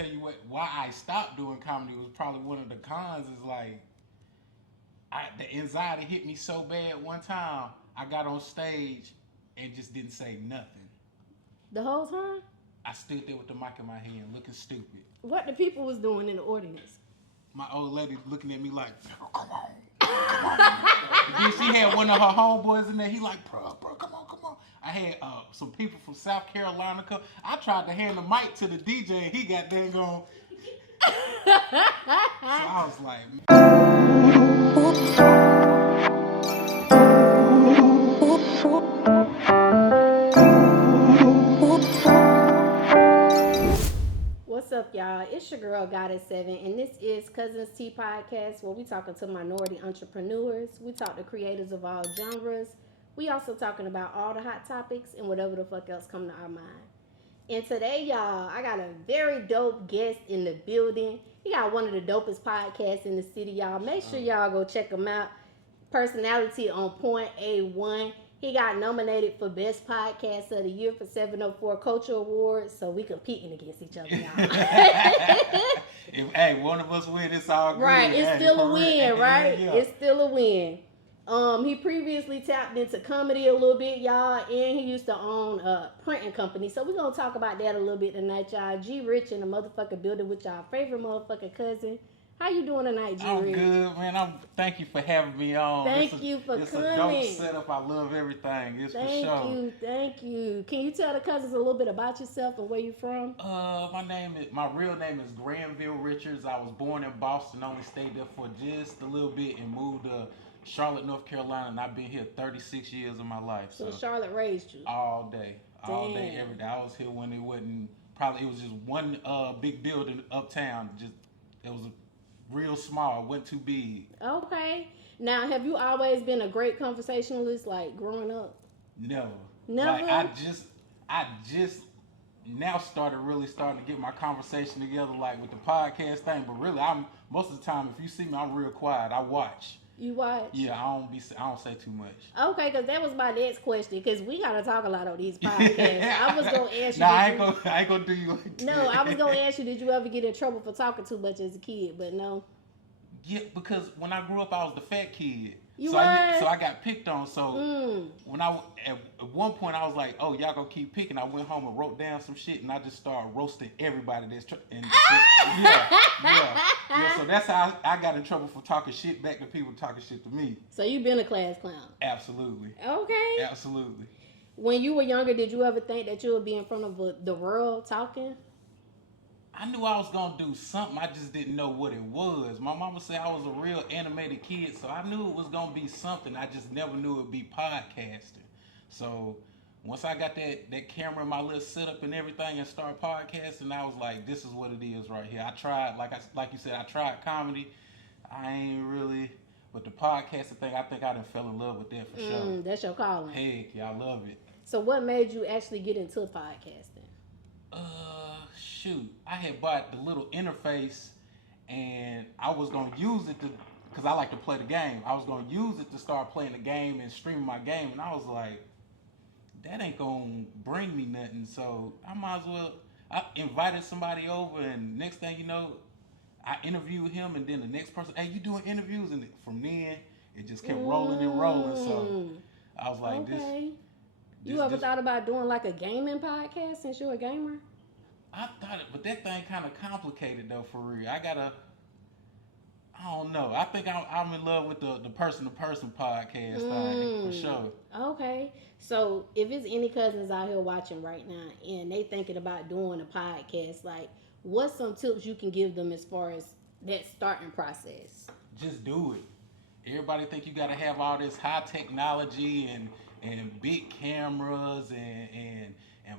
tell you what, why I stopped doing comedy was probably one of the cons. Is like, the anxiety hit me so bad one time. I got on stage and just didn't say nothing. The whole time? I stood there with the mic in my hand, looking stupid. What the people was doing in the audience? My old lady looking at me like, come on. Then she had one of her homeboys in there. He like, bro, come on. I had some people from South Carolina come. I tried to hand the mic to the DJ. He got dang on. So I was like, What's up, y'all? It's your girl, Goddess7, and this is Cuzn Tea Podcast, where we talking to minority entrepreneurs. We talk to creators of all genres. We also talking about all the hot topics and whatever the fuck else come to our mind. And today, y'all, I got a very dope guest in the building. He got one of the dopest podcasts in the city, y'all. Make sure y'all go check him out. Personality on point, A1. He got nominated for Best Podcast of the Year for 704 Culture Awards, so we competing against each other, y'all. if one of us win, it's all good. Right, it's still a win, right? Yeah. It's still a win. He previously tapped into comedy a little bit, y'all, and he used to own a printing company. So we're going to talk about that a little bit tonight, y'all. G Rich in the motherfucking building with y'all favorite motherfucking cousin. How you doing tonight, G Rich? I'm good, man. Thank you for having me on. Thank you for it's coming. It's a dope setup. I love everything. It's for sure. Thank you. Can you tell the cousins a little bit about yourself and where you from? My real name is Granville Richards. I was born in Boston, only stayed there for just a little bit and moved to Charlotte, North Carolina, and I've been here 36 years of my life. So Charlotte raised you? All day, every day. I was here when it was just one big building uptown. It was real small, wasn't too big. Okay. Now, have you always been a great conversationalist, like growing up? Never. Never? Like, I just now starting to get my conversation together, like with the podcast thing. But really, most of the time, if you see me, I'm real quiet. I watch. You watch? Yeah, I don't say too much. Okay, because that was my next question. Because we gotta talk a lot on these podcasts. I was gonna ask you. Nah, I ain't gonna do you like that. No, I was gonna ask you. Did you ever get in trouble for talking too much as a kid? But no. Yeah, because when I grew up, I was the fat kid. So I got picked on. So when at one point I was like, "Oh, y'all gonna keep picking." I went home and wrote down some shit, and I just started roasting everybody that's yeah. So that's how I got in trouble for talking shit back to people talking shit to me. So you been a class clown? Absolutely. Okay. Absolutely. When you were younger, did you ever think that you would be in front of the world talking? I knew I was going to do something. I just didn't know what it was. My mama said I was a real animated kid, so I knew it was going to be something. I just never knew it would be podcasting. So once I got that camera, my little setup and everything and started podcasting, I was like, this is what it is right here. I tried, like you said, I tried comedy. I ain't really, but the podcasting thing, I think I done fell in love with that for sure. That's your calling. Heck, yeah, I love it. So what made you actually get into podcasting? Shoot, I had bought the little interface and I was going to use it because I like to play the game. I was going to use it to start playing the game and stream my game. And I was like, that ain't going to bring me nothing. So I might as well, I invited somebody over and next thing you know, I interviewed him and then the next person, hey, you doing interviews? And from then, it just kept rolling and rolling. So I was like, okay. You ever thought about doing like a gaming podcast since you're a gamer? I thought it, but that thing kind of complicated though, for real. I don't know. I think I'm in love with the person-to-person podcast thing, for sure. Okay. So if it's any cousins out here watching right now and they thinking about doing a podcast, like what's some tips you can give them as far as that starting process? Just do it. Everybody think you got to have all this high technology and big cameras and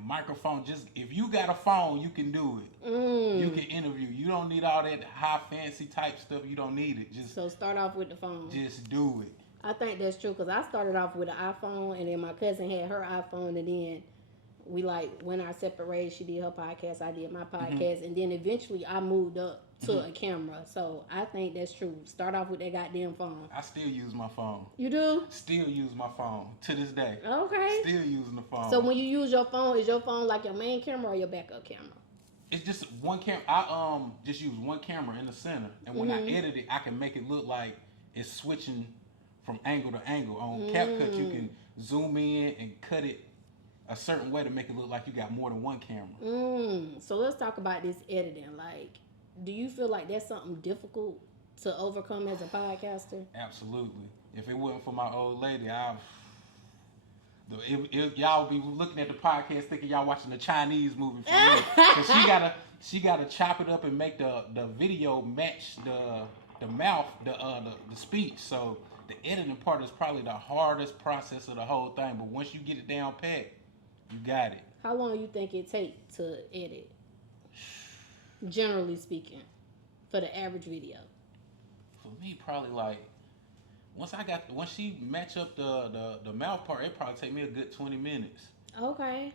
microphone. Just if you got a phone, you can do it. You can interview. You don't need all that high fancy type stuff. You don't need it. So start off with the phone. Just do it. I think that's true because I started off with an iPhone and then my cousin had her iPhone and then we went our separate ways. She did her podcast, I did my podcast, and then eventually I moved up to a camera. So I think that's true. Start off with that goddamn phone. I still use my phone. You do? Still use my phone to this day. Okay. Still using the phone. So when you use your phone, is your phone like your main camera or your backup camera? It's just one camera. I just use one camera in the center, and when I edit it, I can make it look like it's switching from angle to angle. On CapCut, you can zoom in and cut it a certain way to make it look like you got more than one camera. So let's talk about this editing. Like, do you feel like that's something difficult to overcome as a podcaster? Absolutely. If it wasn't for my old lady, y'all be looking at the podcast thinking y'all watching a Chinese movie for real. Cause she gotta chop it up and make the video match the mouth, the speech. So the editing part is probably the hardest process of the whole thing. But once you get it down pat, you got it. How long you think it take to edit? Generally speaking, for the average video. For me, probably like once she match up the mouth part, it probably take me a good 20 minutes. Okay.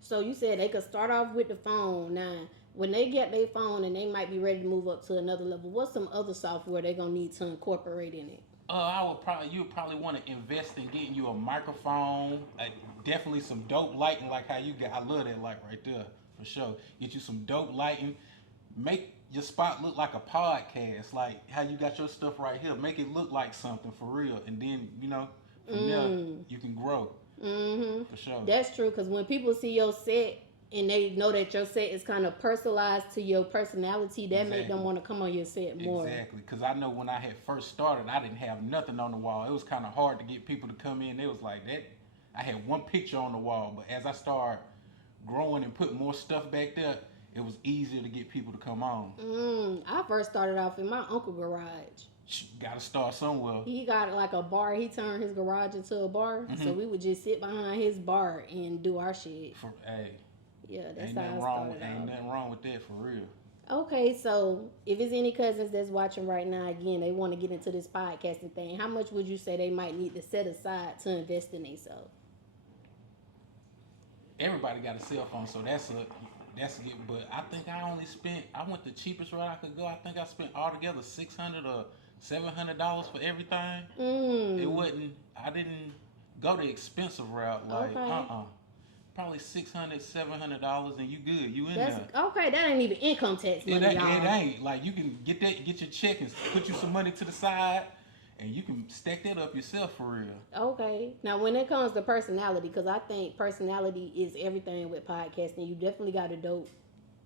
So you said they could start off with the phone. Now, when they get their phone and they might be ready to move up to another level, what's some other software they're gonna need to incorporate in it? You would probably want to invest in getting you a microphone, definitely some dope lighting like how you got. I love that light right there for sure. Get you some dope lighting. Make your spot look like a podcast, like how you got your stuff right here. Make it look like something for real, and then from there you can grow. For sure. That's true, because when people see your set and they know that your set is kind of personalized to your personality, that make them want to come on your set more. Exactly, because I know when I had first started, I didn't have nothing on the wall. It was kind of hard to get people to come in. It was like that. I had one picture on the wall, but as I started growing and putting more stuff back there, it was easier to get people to come on. I first started off in my uncle's garage. Gotta start somewhere. He got like a bar. He turned his garage into a bar, so we would just sit behind his bar and do our shit. Yeah, that's how I started out. Ain't nothing wrong with that, for real. Okay, so if there's any cousins that's watching right now, again, they want to get into this podcasting thing, how much would you say they might need to set aside to invest in themselves? Everybody got a cell phone, so that's a but I think I went the cheapest route I could go. I think I spent altogether $600 or $700 for everything. It wasn't. I didn't go the expensive route. Like probably $600, $700, and you good. You in there. Okay, that ain't even income tax money, y'all. It ain't. Like you can get your check and put you some money to the side, and you can stack that up yourself for real. Okay. Now, when it comes to personality, because I think personality is everything with podcasting. You definitely got a dope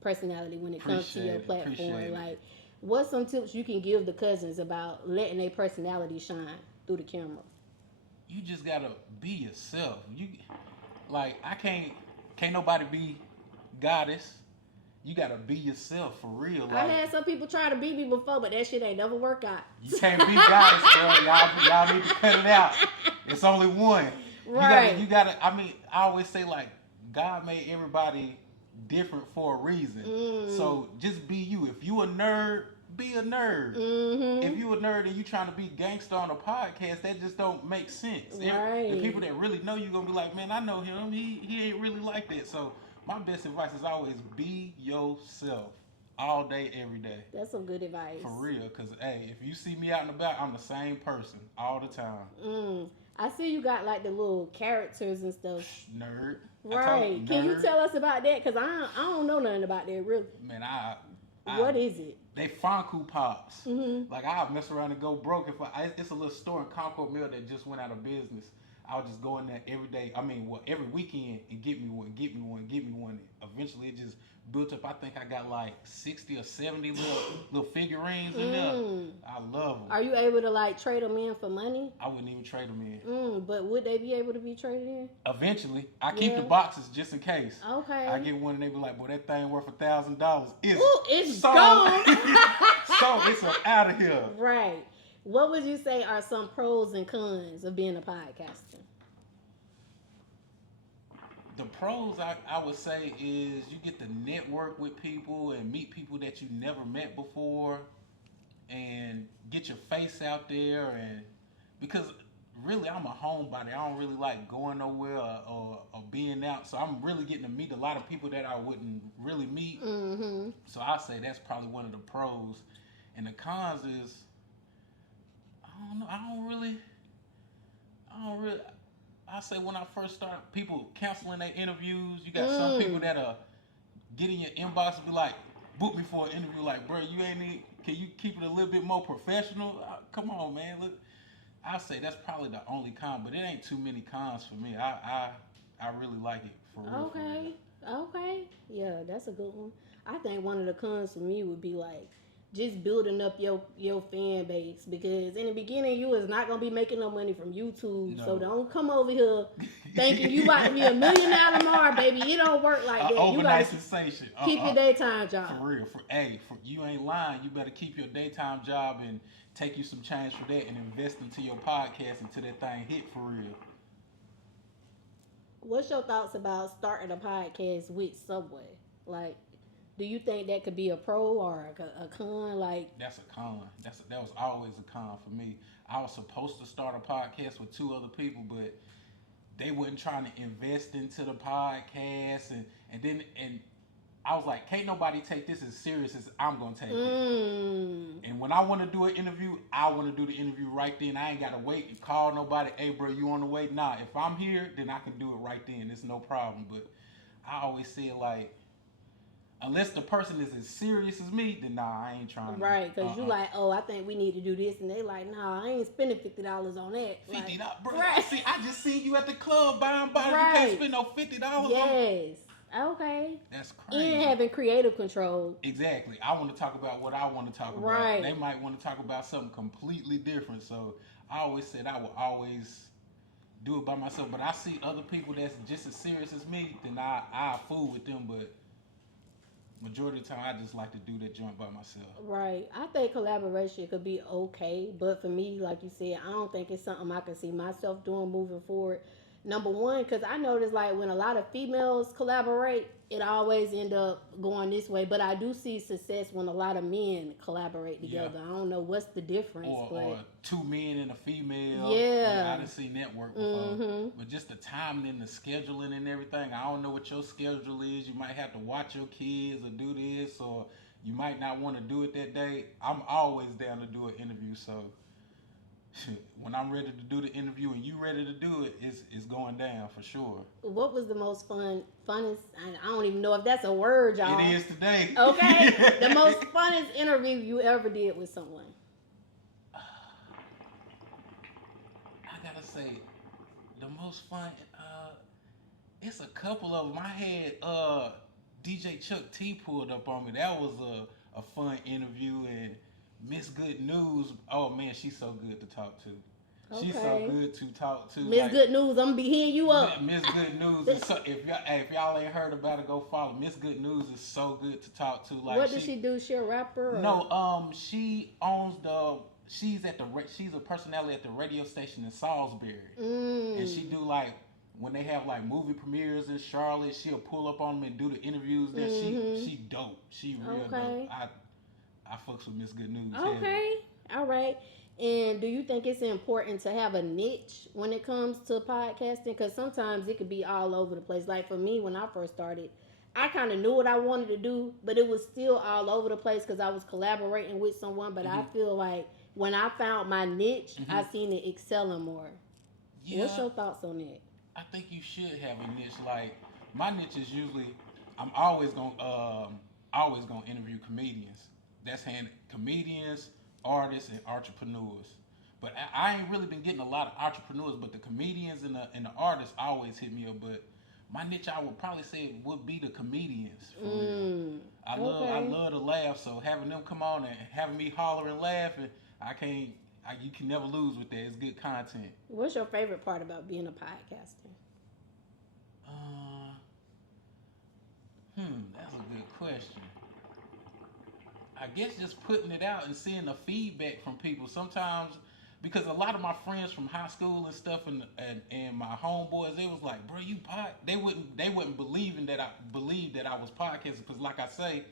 personality when it comes to your platform. Like, what's some tips you can give the cousins about letting their personality shine through the camera? You just gotta be yourself. I can't nobody be goddess. You gotta be yourself for real. I had some people try to be me before, but that shit ain't never work out. You can't be goddess, bro. Y'all need to cut it out. It's only one. Right. You gotta. I mean, I always say like God made everybody different for a reason. So just be you. If you a nerd, be a nerd. If you a nerd and you trying to be gangster on a podcast, that just don't make sense. Right. The people that really know you gonna be like, man, I know him. He ain't really like that. So my best advice is always be yourself all day, every day. That's some good advice. For real, because, hey, if you see me out and about, I'm the same person all the time. I see you got, like, the little characters and stuff. Nerd. Right. Can you tell us about that? Because I don't know nothing about that, really. Man, what is it? They Funko Pops. Like, I'll mess around and go broke. It's a little store in Concord Mill that just went out of business. I'll just go in there every day. I mean, every weekend and get me one. Eventually, it just built up. I think I got like 60 or 70 little figurines in there. I love them. Are you able to like trade them in for money? I wouldn't even trade them in. But would they be able to be traded in? Eventually. I keep the boxes just in case. Okay. I get one and they be like, boy, that thing worth $1,000. It's gone. So it's out of here. Right. What would you say are some pros and cons of being a podcaster? The pros, I would say, is you get to network with people and meet people that you never met before and get your face out there. And because really, I'm a homebody. I don't really like going nowhere or being out. So I'm really getting to meet a lot of people that I wouldn't really meet. So I say that's probably one of the pros. And the cons is, I don't know. I don't really. I say when I first started, people canceling their interviews. You got some people that get in your inbox and be like, book me for an interview. Like, bro, you ain't need. Can you keep it a little bit more professional? Come on, man. Look, I say that's probably the only con, but it ain't too many cons for me. I really like it for real. Okay. Okay. Yeah, that's a good one. I think one of the cons for me would be like just building up your fan base, because in the beginning you was not gonna be making no money from YouTube. No. So don't come over here thinking you about to be $1 million tomorrow, baby. It don't work like that. Overnight you sensation. Keep your daytime job. For real. You ain't lying. You better keep your daytime job and take you some change for that and invest into your podcast until that thing hit for real. What's your thoughts about starting a podcast with someone? Like, do you think that could be a pro or a con? Like, that's a con. That was always a con for me. I was supposed to start a podcast with 2 other people, but they wasn't trying to invest into the podcast, and I was like, can't nobody take this as serious as I'm gonna take it. And when I want to do an interview, I want to do the interview right then. I ain't gotta wait and call nobody. Hey, bro, you on the way? Nah, if I'm here, then I can do it right then. It's no problem. But I always say like, unless the person is as serious as me, then nah, I ain't trying to. Right, because you like, oh, I think we need to do this, and they like, nah, I ain't spending $50 on that. $50, like, bro. Right. I just seen you at the club buying bottles. Right. You can't spend no $50. Yes. Okay. That's crazy. And having creative control. Exactly. I want to talk about what I want to talk about. Right. They might want to talk about something completely different. So I always said I will always do it by myself. But I see other people that's just as serious as me, then I fool with them. But majority of the time, I just like to do that joint by myself. Right. I think collaboration could be okay, but for me, like you said, I don't think it's something I can see myself doing moving forward. Number one, because I notice like when a lot of females collaborate, it always end up going this way. But I do see success when a lot of men collaborate together. Yeah. I don't know what's the difference. Or 2 men and a female. Yeah. I done seen that work before. Mm-hmm. But just the timing and the scheduling and everything, I don't know what your schedule is. You might have to watch your kids or do this, or you might not want to do it that day. I'm always down to do an interview, so when I'm ready to do the interview and you ready to do it, it's going down for sure. What was the most funnest? I don't even know if that's a word, y'all. It is today. Okay, the most funnest interview you ever did with someone. I gotta say, the most fun. It's a couple of them. I had DJ Chuck T pulled up on me. That was a fun interview. And Miss Good News, oh man, she's so good to talk to. Okay. She's so good to talk to. Miss Good News, I'm gonna be hitting you up. Miss Good News is so, if y'all ain't heard about it, go follow. Miss Good News is so good to talk to. Like, what does she do? She a rapper? Or? No, she owns she's a personality at the radio station in Salisbury, and she do like when they have like movie premieres in Charlotte, she'll pull up on them and do the interviews there. She dope. She real dope. I fucks with Miss Good News. Okay. All right. And do you think it's important to have a niche when it comes to podcasting? Because sometimes it could be all over the place. Like for me, when I first started, I kind of knew what I wanted to do, but it was still all over the place because I was collaborating with someone. But I feel like when I found my niche, I seen it excelling more. Yeah. What's your thoughts on that? I think you should have a niche. Like my niche is usually, I'm always gonna interview comedians. That's comedians, artists, and entrepreneurs. But I ain't really been getting a lot of entrepreneurs, but the comedians and the artists always hit me up. But my niche, I would probably say, would be the comedians. I love to laugh, so having them come on and having me holler and laughing, you can never lose with that. It's good content. What's your favorite part about being a podcaster? That's a good question. I guess just putting it out and seeing the feedback from people. Sometimes, because a lot of my friends from high school and stuff, and my homeboys, they was like, "Bro, you They wouldn't believe that I was podcasting, because, like I say,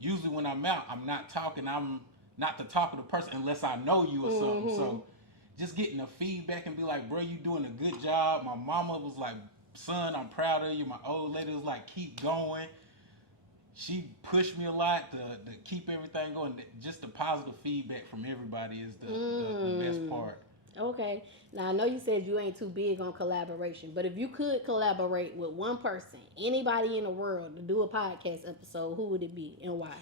usually when I'm out, I'm not talking. I'm not the talkative person unless I know you or something. So, just getting the feedback and be like, "Bro, you doing a good job." My mama was like, "Son, I'm proud of you." My old lady was like, "Keep going." She pushed me a lot to keep everything going. Just the positive feedback from everybody is the best part. Okay. Now I know you said you ain't too big on collaboration, but if you could collaborate with one person, anybody in the world, to do a podcast episode, who would it be and why?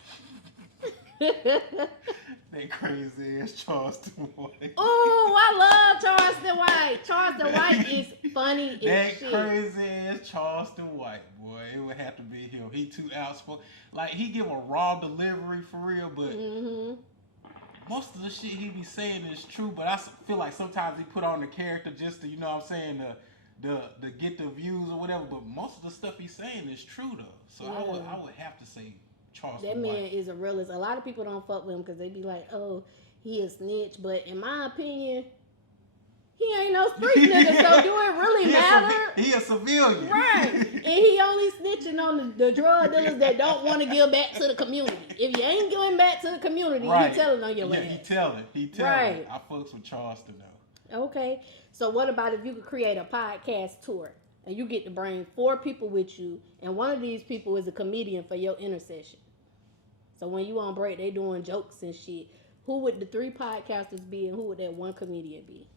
That crazy ass Charleston White. Oh, I love Charleston White. Charleston White is funny as That shit. crazy ass Charleston White, boy. It would have to be him. He too outspoken. Like, he give a raw delivery for real, but most of the shit he be saying is true. But I feel like sometimes he put on the character just to, you know what I'm saying, the get the views or whatever. But most of the stuff he's saying is true though. So I would have to say Charleston That man White. is a realist. A lot of people don't fuck with him because they be like, oh, he a snitch. But in my opinion, he ain't no street nigga, so do it really matter? He a civilian. Right. And he only snitching on the drug dealers that don't want to give back to the community. If you ain't giving back to the community, Right. he telling on your Yeah, ass. he telling. Right. I fucks with Charleston though. Okay. So what about if you could create a podcast tour and you get to bring 4 people with you and one of these people is a comedian for your intercession? So when you on break, they doing jokes and shit. Who would the 3 podcasters be and who would that one comedian be?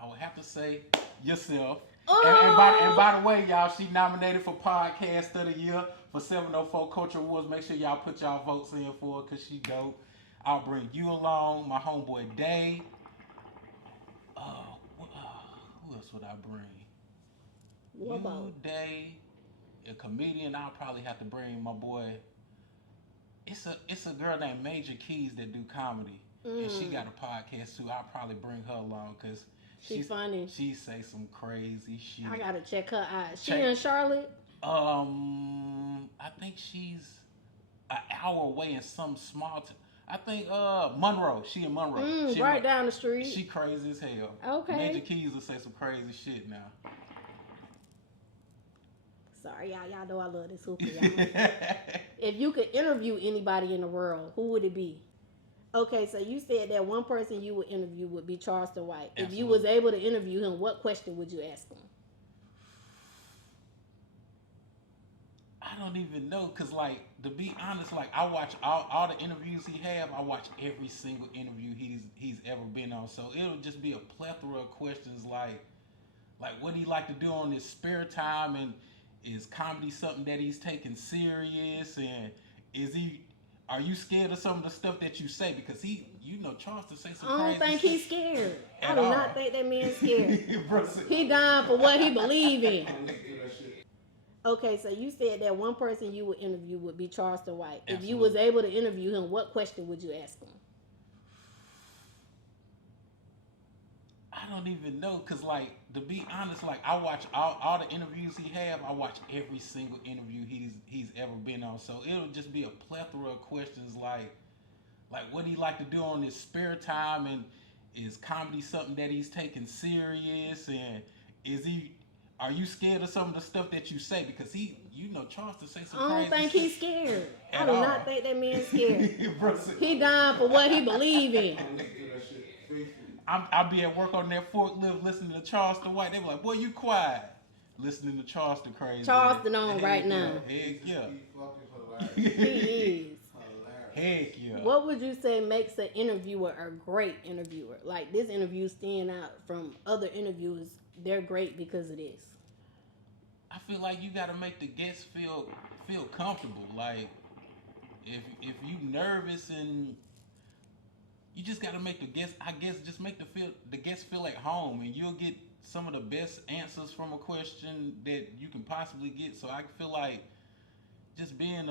I would have to say yourself. Oh! And by the way, y'all, she nominated for Podcast of the Year for 704 Culture Awards. Make sure y'all put y'all votes in for her because she dope. I'll bring you along, my homeboy Day. Who else would I bring? What about? You, Day, a comedian. I'll probably have to bring my boy. It's a girl named Major Keys that do comedy, and she got a podcast too. I'll probably bring her along because She's funny. She say some crazy shit. I gotta check her out. She in Charlotte? I think she's an hour away in some small I think Monroe. She in Monroe. She right down the street. She crazy as hell. Okay. Major Keys will say some crazy shit now. Sorry, y'all know I love this hookah, y'all. If you could interview anybody in the world, who would it be? Okay, so you said that one person you would interview would be Charleston White. Absolutely. If you was able to interview him, what question would you ask him? I don't even know, cause like, to be honest, like I watch all the interviews he have. I watch every single interview he's ever been on. So it'll just be a plethora of questions like what he like to do on his spare time, and is comedy something that he's taking serious, and are you scared of some of the stuff that you say? Because Charleston say some crazy shit. I don't think he's scared. I do all. not think that man's scared. Bro, He dying for what he believe in. Okay, so you said that one person you would interview would be Charleston White. If you was able to interview him, what question would you ask him? I don't even know, cause like, to be honest, like I watch all the interviews he have. I watch every single interview he's ever been on. So it'll just be a plethora of questions like what he like to do on his spare time, and is comedy something that he's taking serious, and are you scared of some of the stuff that you say? Because Charleston say some crazy shit. I don't think he's scared. I do all. not think that man's scared. Bro, He dying for what he believe in. I'll be at work on that forklift listening to Charleston White. They be like, boy, you quiet. Listening to Charleston crazy. Charleston on right now. Heck yeah. He is. Heck yeah. What would you say makes an interviewer a great interviewer? Like, this interview stand out from other interviewers. They're great because of this. I feel like you gotta make the guests feel comfortable. Like, if you nervous, and you just gotta make the guests, I guess, just make the guests feel at home, and you'll get some of the best answers from a question that you can possibly get. So I feel like just being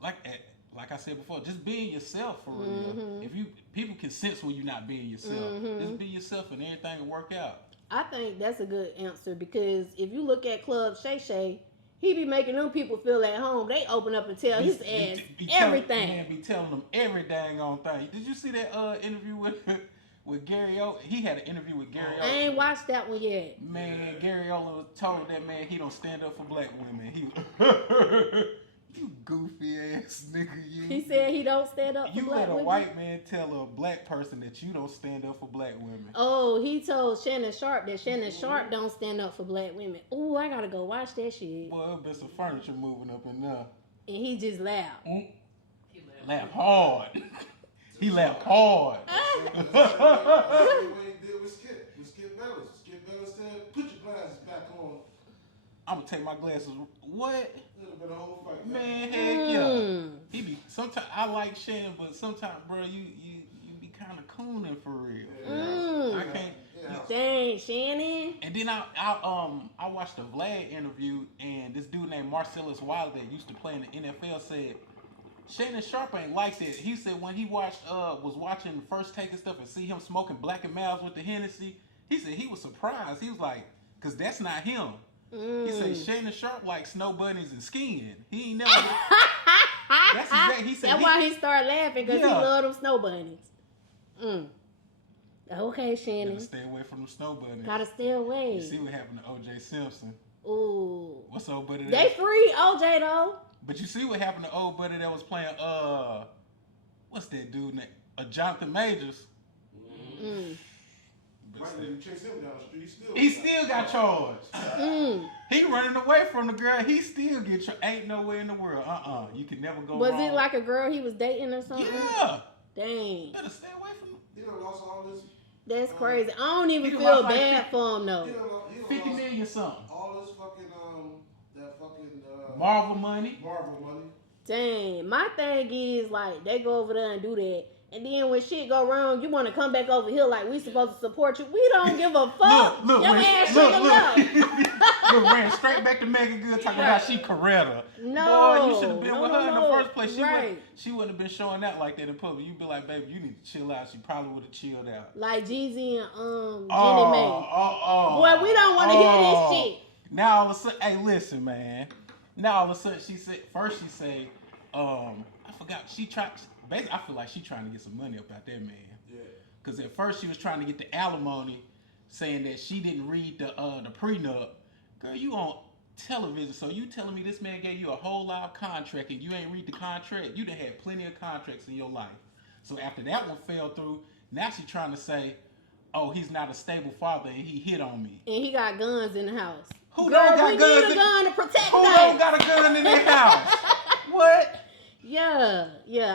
like I said before, just being yourself for real. If people can sense when you're not being yourself. Just be yourself and everything will work out. I think that's a good answer, because if you look at Club Shay Shay, he be making them people feel at home. They open up and tell his ass everything. Man, be telling them every dang on thing. Did you see that interview with Gary O? He had an interview with Gary O. I ain't watched that one yet. Man, Gary O told that man he don't stand up for black women. You goofy ass nigga, you. He said he don't stand up for You black let a women. white man tell a black person that you don't stand up for black women. Oh, he told Shannon Sharp that Shannon Sharp don't stand up for black women. Ooh, I gotta go watch that shit. Boy, there's been some furniture moving up in there. And he just laughed. Laugh hard. He laughed hard. That's what he did with Skip. With Skip Bayless. Skip Bayless said, "Put your glasses back on." I'm gonna take my glasses. What? It'd have been a whole fight. Man, heck yeah. He be sometimes I like Shannon, but sometimes, bro, you be kind of cooning for real. I can't. Dang, Shannon. And then I watched a Vlad interview, and this dude named Marcellus Wilder that used to play in the NFL said Shannon Sharp ain't like that. He said when he was watching First Take and stuff and see him smoking Black and Milds with the Hennessy, he said he was surprised. He was like, cause that's not him. He said Shannon Sharp likes snow bunnies and skiing. He ain't never. That's exactly. He said that's why he started laughing because he loved them snow bunnies. Okay, Shannon. Gotta stay away from them snow bunnies. Gotta stay away. You see what happened to O.J. Simpson? Ooh. What's old buddy? They free OJ though. But you see what happened to old buddy that was playing what's that dude name? Jonathan Majors. Right, you chase him down the street. He still got charged. He running away from the girl. He still get charged. Ain't nowhere in the world. You can never go Was wrong. it like a girl he was dating or something? Yeah. Dang. Better stay away from him. He done lost all this. That's crazy. I don't even feel bad for him though. He done 50 million something. all this fucking Marvel money. Marvel money. Dang. My thing is like they go over there and do that. And then when shit go wrong, you want to come back over here like we supposed to support you. We don't give a fuck. Look, your ass should have left. Look, ran straight back to Megan Good talking about she Coretta. No. Boy, you should have been with her in the first place. She wouldn't have been showing out like that in public. You'd be like, baby, you need to chill out. She probably would have chilled out. Like Jeezy and Jenny May. Boy, we don't want to hear this shit. Now all of a sudden, hey, listen, man. Now all of a sudden, she said, I forgot, basically, I feel like she trying to get some money up out that man. Yeah. Because at first she was trying to get the alimony, saying that she didn't read the prenup. Girl, you on television, so you telling me this man gave you a whole live contract and you ain't read the contract? You done had plenty of contracts in your life. So after that one fell through, now she trying to say, oh, he's not a stable father and he hit on me. And he got guns in the house. Who don't got we guns? Need a gun to protect Who us. don't got a gun in their house? What? Yeah,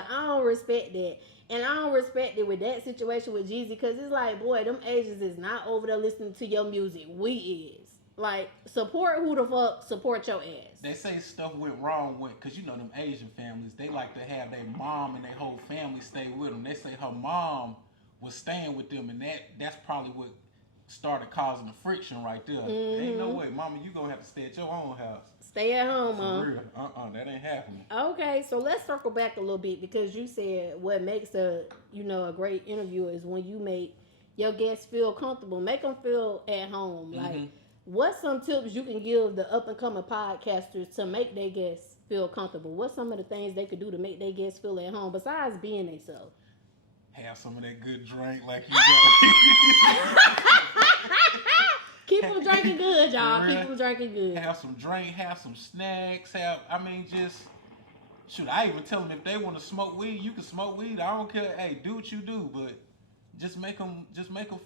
I don't respect that. And I don't respect it with that situation with Jeezy because it's like, boy, them Asians is not over there listening to your music. We is. Like, support who the fuck support your ass. They say stuff went wrong with, because you know them Asian families, they like to have their mom and their whole family stay with them. They say her mom was staying with them and that's probably what started causing the friction right there. Ain't no way, mama, you gonna have to stay at your own house. Stay at home, For real. That ain't happening. Okay, so let's circle back a little bit because you said what makes a great interview is when you make your guests feel comfortable, make them feel at home. Like, what's some tips you can give the up and coming podcasters to make their guests feel comfortable? What's some of the things they could do to make their guests feel at home besides being themselves? Have some of that good drink like you got. Keep them drinking good, y'all. Keep them drinking good. Have some drink, have some snacks, I even tell them if they want to smoke weed, you can smoke weed. I don't care. Hey, do what you do, but just make them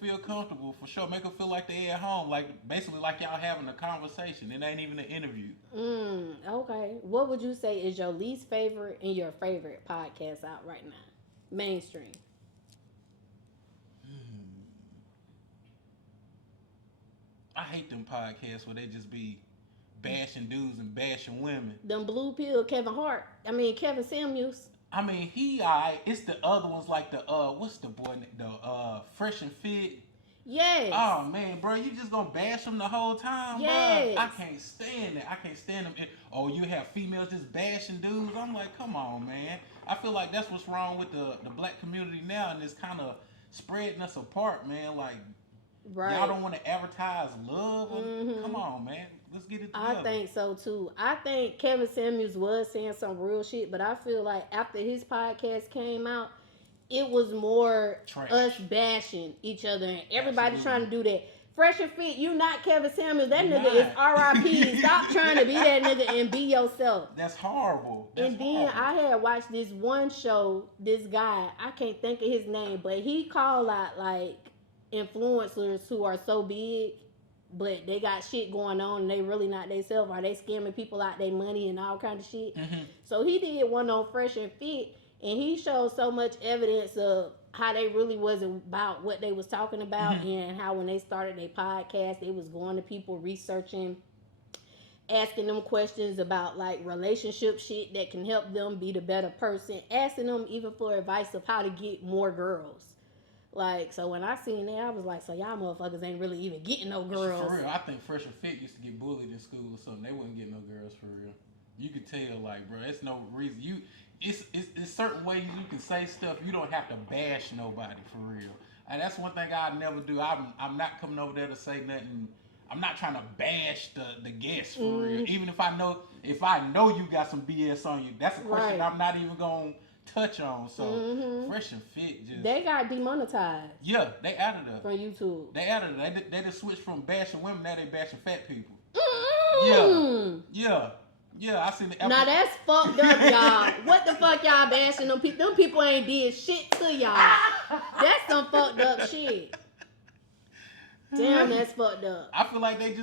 feel comfortable for sure. Make them feel like they at home, like basically like y'all having a conversation. It ain't even an interview. Okay. What would you say is your least favorite and your favorite podcast out right now? Mainstream. I hate them podcasts where they just be bashing dudes and bashing women. Them blue pill Kevin Samuels. He alright. It's the other ones like the what's the boy, the Fresh and Fit. Yes. Oh man, bro, you just gonna bash them the whole time, yes. Bro? I can't stand that. I can't stand them. You have females just bashing dudes. I'm like, come on, man. I feel like that's what's wrong with the black community now, and it's kind of spreading us apart, man. Like, y'all don't want to advertise love. Come on, man. Let's get it together. I think so too. I think Kevin Samuels was saying some real shit, but I feel like after his podcast came out, it was more us bashing each other and everybody trying to do that. Fresh and Fit, you not Kevin Samuels. That nigga is R.I.P. Stop trying to be that nigga and be yourself. That's horrible. Then I had watched this one show, this guy, I can't think of his name, but he called out like influencers who are so big, but they got shit going on and they really not themselves. Are they scamming people out their money and all kind of shit? So he did one on Fresh and Fit, And he showed so much evidence of how they really wasn't about what they was talking about, and how when they started their podcast, they was going to people, researching, asking them questions about like relationship shit that can help them be the better person, asking them even for advice of how to get more girls. Like, so when I seen that, I was like, so y'all motherfuckers ain't really even getting no girls. For real, I think Fresh and Fit used to get bullied in school or something. They wouldn't get no girls for real. You could tell, like, bro, it's no reason. It's certain ways you can say stuff. You don't have to bash nobody for real. And that's one thing I never do. I'm not coming over there to say nothing. I'm not trying to bash the guest for real. Even if I know you got some BS on you, that's a question I'm not even gonna touch on. So Fresh and Fit just they got demonetized. Yeah, they added it from YouTube. They added it. They just switched from bashing women, now they bashing fat people. Yeah, I seen the episode. Now that's fucked up, y'all. What the fuck y'all bashing them people? Them people ain't did shit to y'all. That's some fucked up shit. Damn, that's fucked up. I feel like they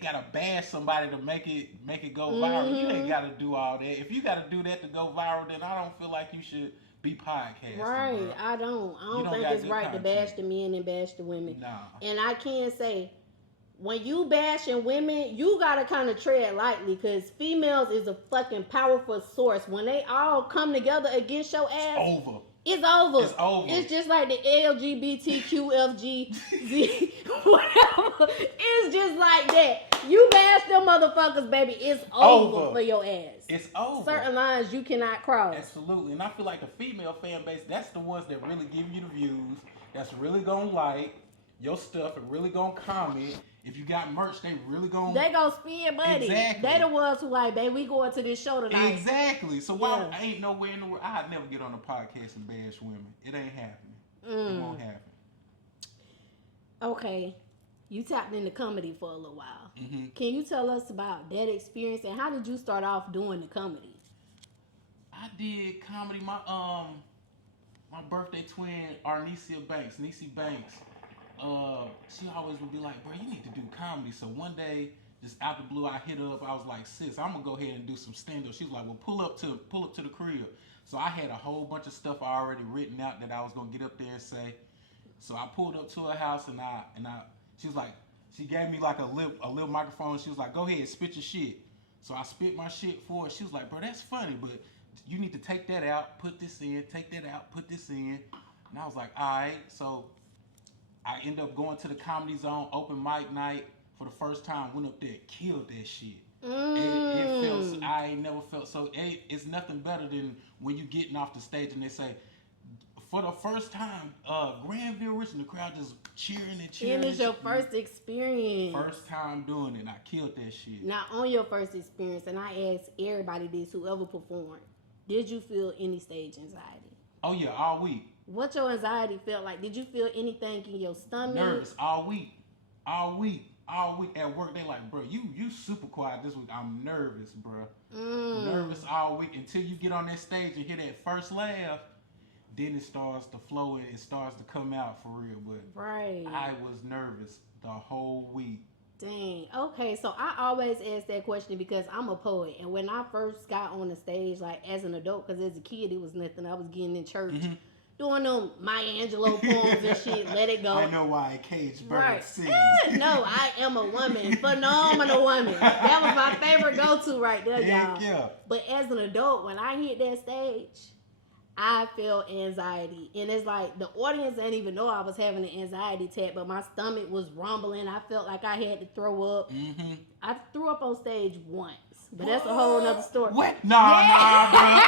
gotta bash somebody to make it go viral. You ain't gotta do all that. If you gotta do that to go viral, then I don't feel like you should be podcasting. Right, bro. I don't think it's right to bash the men and bash the women. Nah. And I can say, when you bashing women, you gotta kind of tread lightly, because females is a fucking powerful source. When they all come together against your ass, It's over. It's just like the LGBTQFGZ, whatever. It's just like that. You bash them motherfuckers, baby. It's over for your ass. It's over. Certain lines you cannot cross. Absolutely. And I feel like the female fan base, that's the ones that really give you the views, that's really gonna like your stuff and really gonna comment. If you got merch, they really gonna... They gonna spend money. Exactly. They the ones who like, baby, we going to this show tonight. Exactly. So why ain't nowhere in the world... I'd never get on a podcast and bash women. It ain't happening. It won't happen. Okay. You tapped into comedy for a little while. Mm-hmm. Can you tell us about that experience, and how did you start off doing the comedy? I did comedy. My birthday twin, Niecy Banks, she always would be like, bro, you need to do comedy. So one day, just out the blue, I hit her up. I was like, sis, I'm gonna go ahead and do some stand-up. She was like, well, pull up to the crib. So I had a whole bunch of stuff already written out that I was gonna get up there and say. So I pulled up to her house, and she was like, she gave me like a little microphone. She was like, go ahead, spit your shit. So I spit my shit for her. She was like, bro, that's funny, but you need to take that out, put this in, take that out, put this in. And I was like, all right. So I ended up going to the Comedy Zone open mic night for the first time. Went up there, killed that shit. It felt, I ain't never felt so. It's nothing better than when you getting off the stage and they say, for the first time, Granville Rich, and the crowd just cheering and cheering. It was your first experience. First time doing it. I killed that shit. Now, on your first experience, and I asked everybody this, whoever performed, did you feel any stage anxiety? Oh yeah, all week. What your anxiety felt like? Did you feel anything in your stomach? Nervous all week. At work, they like, bro, you super quiet this week. I'm nervous, bro. Nervous all week until you get on that stage and hear that first laugh. Then it starts to flow and it starts to come out for real. But I was nervous the whole week. Dang. Okay, so I always ask that question because I'm a poet. And when I first got on the stage, like as an adult, because as a kid, it was nothing. I was getting in church, doing them Maya Angelou poems and shit. Let it go. I know why a caged bird sings. No, I am a woman. Phenomenal woman. That was my favorite go-to right there, y'all. Yeah. But as an adult, when I hit that stage, I felt anxiety. And it's like the audience didn't even know I was having an anxiety attack, but my stomach was rumbling. I felt like I had to throw up. I threw up on stage once, but that's a whole nother story. What? Nah, bro.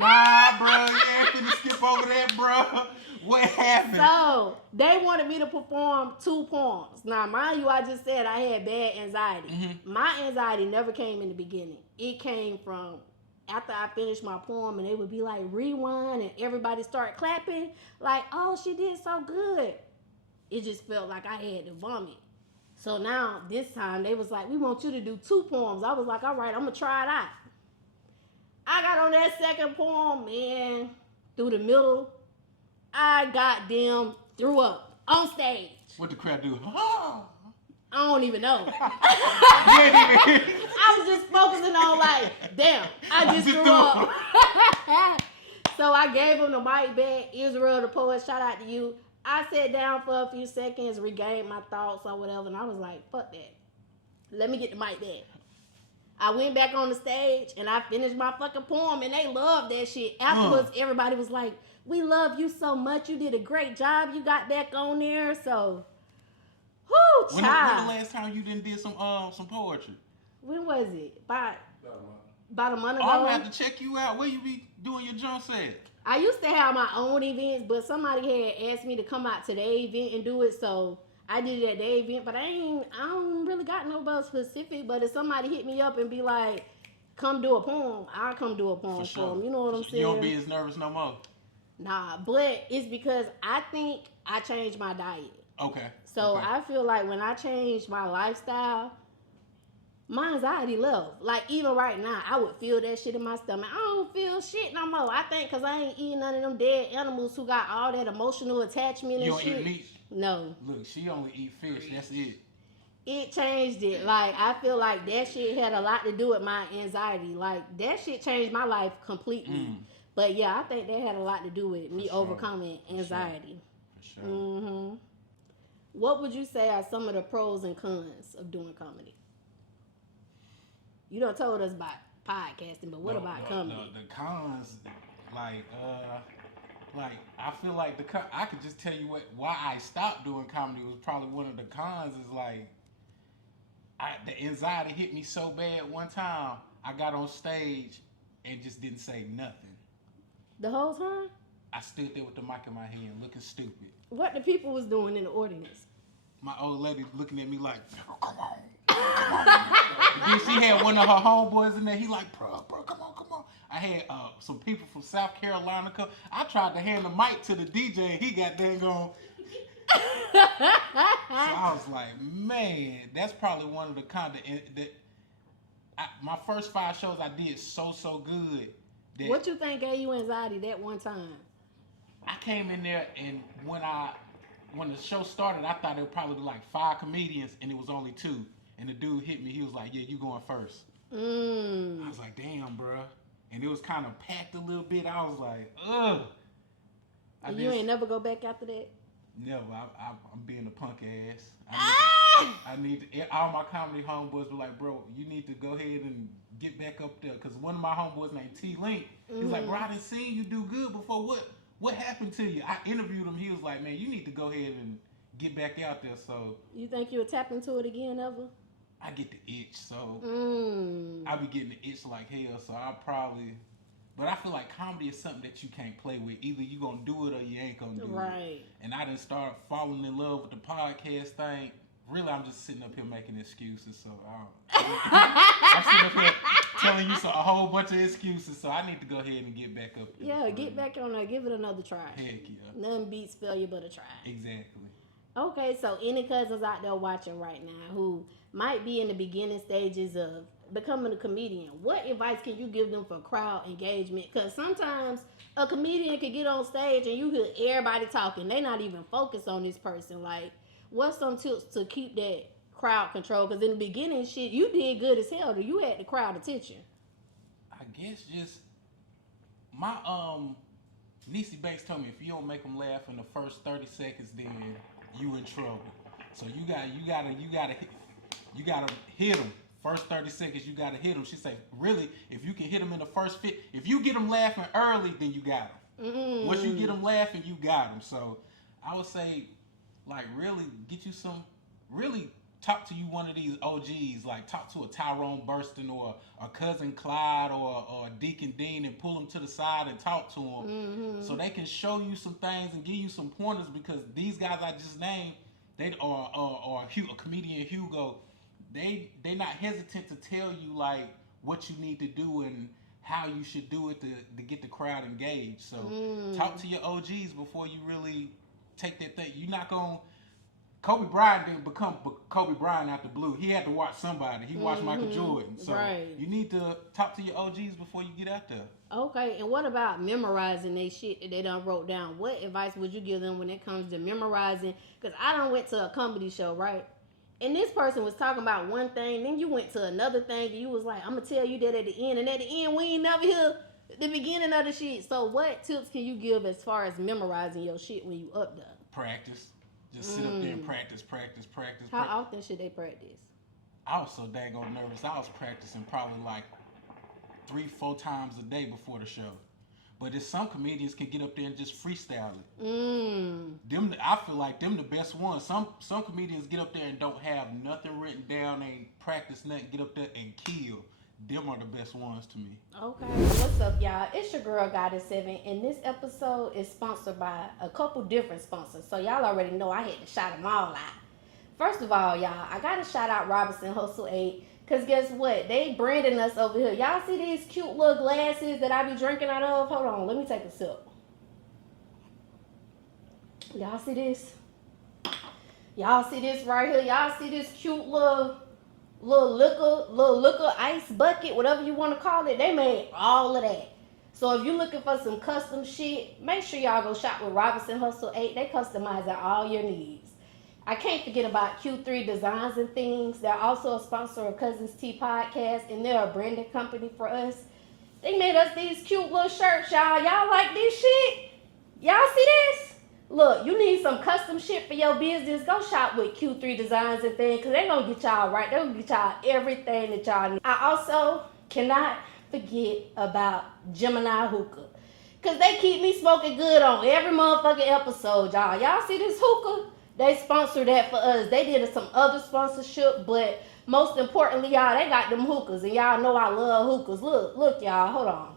Nah, bro. You ain't finna skip over that, bro. What happened? So, they wanted me to perform 2 poems. Now, mind you, I just said I had bad anxiety. My anxiety never came in the beginning. It came from after I finished my poem, and they would be like, rewind, and everybody start clapping, like, oh, she did so good. It just felt like I had to vomit. So now, this time, they was like, we want you to do 2 poems. I was like, all right, I'm going to try it out. I got on that second poem, man, through the middle. I goddamn threw up on stage. What the crowd do? I don't even know. I was just focusing on like, damn, I just threw up. So I gave him the mic back. Israel, the poet, shout out to you. I sat down for a few seconds, regained my thoughts or whatever, and I was like, fuck that. Let me get the mic back. I went back on the stage and I finished my fucking poem, and they loved that shit. Afterwards, everybody was like, we love you so much. You did a great job. You got back on there. So, whoo, When the last time you didn't did some poetry? When was it? About a month ago. Oh, I'm gonna have to check you out. Where you be doing your jumps at? I used to have my own events, but somebody had asked me to come out to their event and do it, so I did it at their event. But I don't really got no specific. But if somebody hit me up and be like, "Come do a poem," I'll come do a poem for them. You know what I'm saying? You don't be as nervous no more. Nah, but it's because I think I changed my diet. Okay. So I feel like when I changed my lifestyle, my anxiety left. Like, even right now, I would feel that shit in my stomach. I don't feel shit no more. I think because I ain't eating none of them dead animals who got all that emotional attachment and shit. You don't eat meat? No. Look, she only eat fish. That's it. It changed it. Like, I feel like that shit had a lot to do with my anxiety. Like, that shit changed my life completely. But, yeah, I think that had a lot to do with me overcoming anxiety. For sure. What would you say are some of the pros and cons of doing comedy? You done told us about podcasting, but what about comedy? The cons, like I feel like I could just tell you why I stopped doing comedy was probably one of the cons is like the anxiety hit me so bad one time I got on stage and just didn't say nothing. The whole time? I stood there with the mic in my hand looking stupid. What the people was doing in the audience? My old lady looking at me like, come on. Then she had one of her homeboys in there. He like, bro, come on. I had some people from South Carolina come. I tried to hand the mic to the DJ. He got dang on. So I was like, man, that's probably one of the my first 5 shows I did so good. What you think gave you anxiety that one time? I came in there and when the show started, I thought it would probably be like 5 comedians and it was only 2. And the dude hit me. He was like, yeah, you going first. I was like, damn, bro. And it was kind of packed a little bit. I was like, ugh. You ain't never go back after that? Never. I'm being a punk ass. I need to, all my comedy homeboys were like, bro, you need to go ahead and get back up there. Because one of my homeboys named T-Link, he was like, bro, I didn't see you do good before. What happened to you? I interviewed him. He was like, man, you need to go ahead and get back out there. So you think you'll tap into it again ever? I get the itch, so I be getting the itch like hell. So but I feel like comedy is something that you can't play with. Either you gonna do it or you ain't gonna do it. Right. And I didn't start falling in love with the podcast thing. Really, I'm just sitting up here making excuses. So I'm sitting up here telling you a whole bunch of excuses. So I need to go ahead and get back up there. Yeah, get back on there. Give it another try. Heck yeah. Nothing beats failure but a try. Exactly. Okay, so any cousins out there watching right now who might be in the beginning stages of becoming a comedian, what advice can you give them for crowd engagement? Because sometimes a comedian can get on stage and you hear everybody talking. They not even focused on this person. Like, what's some tips to keep that crowd control? Because in the beginning, shit, you did good as hell. You had the crowd attention. I guess just my Niecy Banks told me if you don't make them laugh in the first 30 seconds, then you in trouble. So you gotta hit them. First 30 seconds, you gotta hit them. She said, really, if you can hit them in the first if you get them laughing early, then you got them. Once you get them laughing, you got them. So I would say, like, really get you really talk to you one of these OGs. Like, talk to a Tyrone Burston or a Cousin Clyde or a Deacon Dean and pull them to the side and talk to them so they can show you some things and give you some pointers, because these guys I just named, or a comedian Hugo, they not hesitant to tell you like what you need to do and how you should do it to get the crowd engaged. So talk to your OGs before you really take that thing. You're not gonna. Kobe Bryant didn't become Kobe Bryant out the blue. He had to watch somebody. He watched Michael Jordan. So you need to talk to your OGs before you get out there. Okay, and what about memorizing they shit that they done wrote down? What advice would you give them when it comes to memorizing? Because I done went to a comedy show, right? And this person was talking about one thing, then you went to another thing, and you was like, I'm going to tell you that at the end. And at the end, we ain't never hear The beginning of the shit. So what tips can you give as far as memorizing your shit when you up there? Practice. Just sit up there and practice. How often should they practice? I was so dang on nervous. I was practicing probably like 3-4 times a day before the show. But there's some comedians can get up there and just freestyle it. Them, I feel like them the best ones. Some comedians get up there and don't have nothing written down, ain't practice nothing, get up there and kill. Them are the best ones to me. Okay. What's up, y'all? It's your girl, Goddess7, and this episode is sponsored by a couple different sponsors. So y'all already know I had to shout them all out. First of all, y'all, I gotta shout out Robinson Hustle 8. Cause guess what? They branding us over here. Y'all see these cute little glasses that I be drinking out of? Hold on, let me take a sip. Y'all see this? Y'all see this right here? Y'all see this cute little liquor ice bucket, whatever you want to call it? They made all of that. So if you're looking for some custom shit, make sure y'all go shop with Robinson Hustle 8. They customize all your needs. I can't forget about Q3 Designs and Things. They're also a sponsor of Cuzn podcast, and they're a branding company for us. They made us these cute little shirts, y'all. Y'all like this shit? Y'all see this? Look, you need some custom shit for your business. Go shop with Q3 Designs and Things, because they're going to get y'all right. They're going to get y'all everything that y'all need. I also cannot forget about Geminiih Hookah, because they keep me smoking good on every motherfucking episode, y'all. Y'all see this hookah? They sponsored that for us. They did some other sponsorship, but most importantly, y'all, they got them hookahs, and y'all know I love hookahs. Look, y'all, hold on.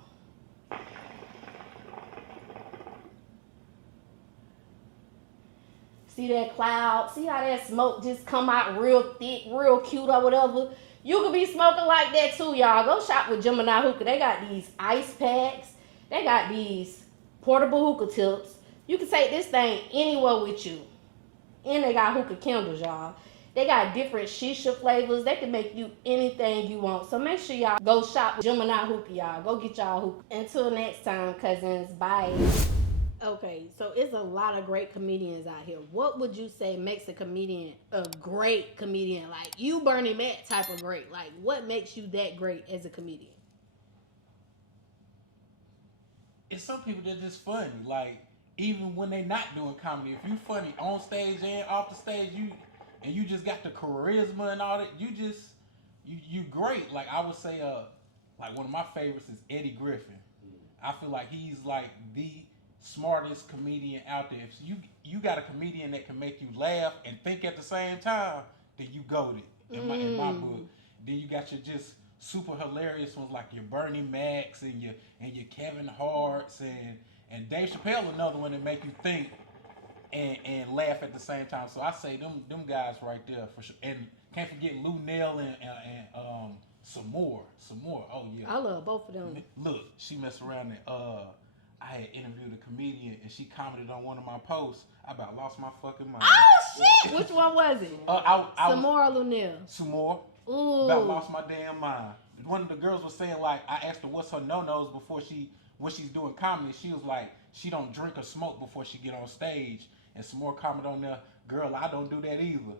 See that cloud? See how that smoke just come out real thick, real cute or whatever? You could be smoking like that too, y'all. Go shop with Geminiih Hookah. They got these ice packs. They got these portable hookah tips. You can take this thing anywhere with you. And they got hookah candles, y'all. They got different shisha flavors. They can make you anything you want. So make sure y'all go shop with Geminiih Hookah, y'all. Go get y'all hookah. Until next time, cousins. Bye. Okay, so it's a lot of great comedians out here. What would you say makes a comedian a great comedian? Like, you Bernie Mac type of great. Like, what makes you that great as a comedian? It's some people that just funny. Like, even when they not doing comedy, if you funny on stage and off the stage, you just got the charisma and all that, you great. Like, I would say, like, one of my favorites is Eddie Griffin. I feel like he's like the smartest comedian out there. If you got a comedian that can make you laugh and think at the same time, then you goated in my book. Then you got your just super hilarious ones like your Bernie Macs and your Kevin Hart's and Dave Chappelle, another one that make you think and laugh at the same time. So I say them guys right there for sure. And can't forget Lou Nell and some more. Oh yeah. I love both of them. Look, she messed around and I had interviewed a comedian and she commented on one of my posts. I about lost my fucking mind. Oh shit! Which one was it? Some more or Lunel? Some more. Ooh. About lost my damn mind. One of the girls was saying, like, I asked her what's her no-nos before when she's doing comedy. She was like, she don't drink or smoke before she get on stage. And some more comment on there, girl, I don't do that either.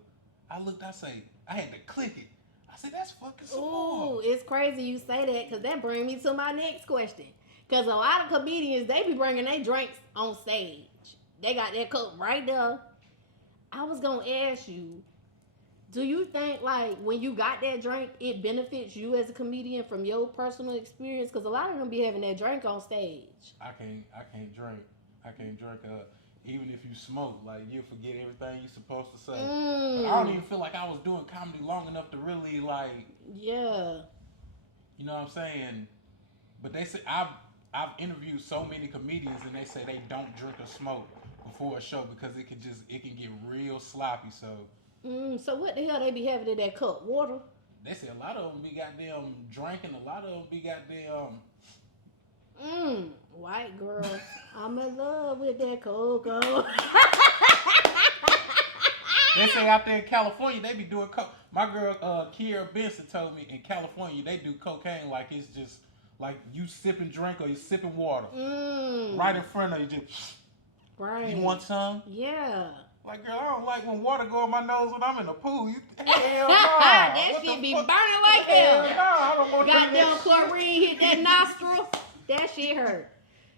I looked, I say, I had to click it. I said, that's fucking smart. Ooh, it's crazy you say that, because that brings me to my next question. Because a lot of comedians, they be bringing their drinks on stage. They got that cup right there. I was going to ask you, do you think, like, when you got that drink, it benefits you as a comedian from your personal experience? Because a lot of them be having that drink on stage. I can't drink. I can't drink. Even if you smoke, like, you'll forget everything you're supposed to say. But I don't even feel like I was doing comedy long enough to really, like... Yeah. You know what I'm saying? But they say... I've interviewed so many comedians and they say they don't drink or smoke before a show because it can get real sloppy, so... So what the hell they be having in that cup? Water? They say a lot of them be goddamn drinking. A lot of them be goddamn... White girl. I'm in love with that cocoa. They say out there in California, they be doing coke. My girl, Kiera Benson told me in California, they do cocaine like it's just... Like you sipping drink or you sipping water. Right in front of you. Just... Right. You want some? Yeah. Like, girl, I don't like when water go in my nose when I'm in the pool. Hell no. That shit be burning like hell. No, I don't want goddamn chlorine hit that nostril. That shit hurt.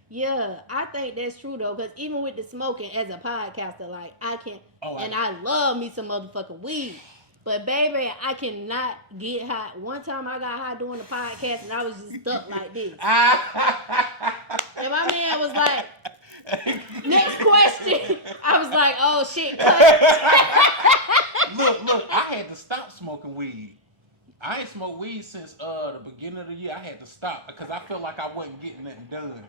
Yeah, I think that's true though, because even with the smoking as a podcaster, like I can, I love me some motherfucking weed. But baby, I cannot get high. One time I got high doing the podcast and I was just stuck like this. And my man was like, next question. I was like, oh shit, cut. Look, I had to stop smoking weed. I ain't smoked weed since the beginning of the year. I had to stop because I felt like I wasn't getting nothing done.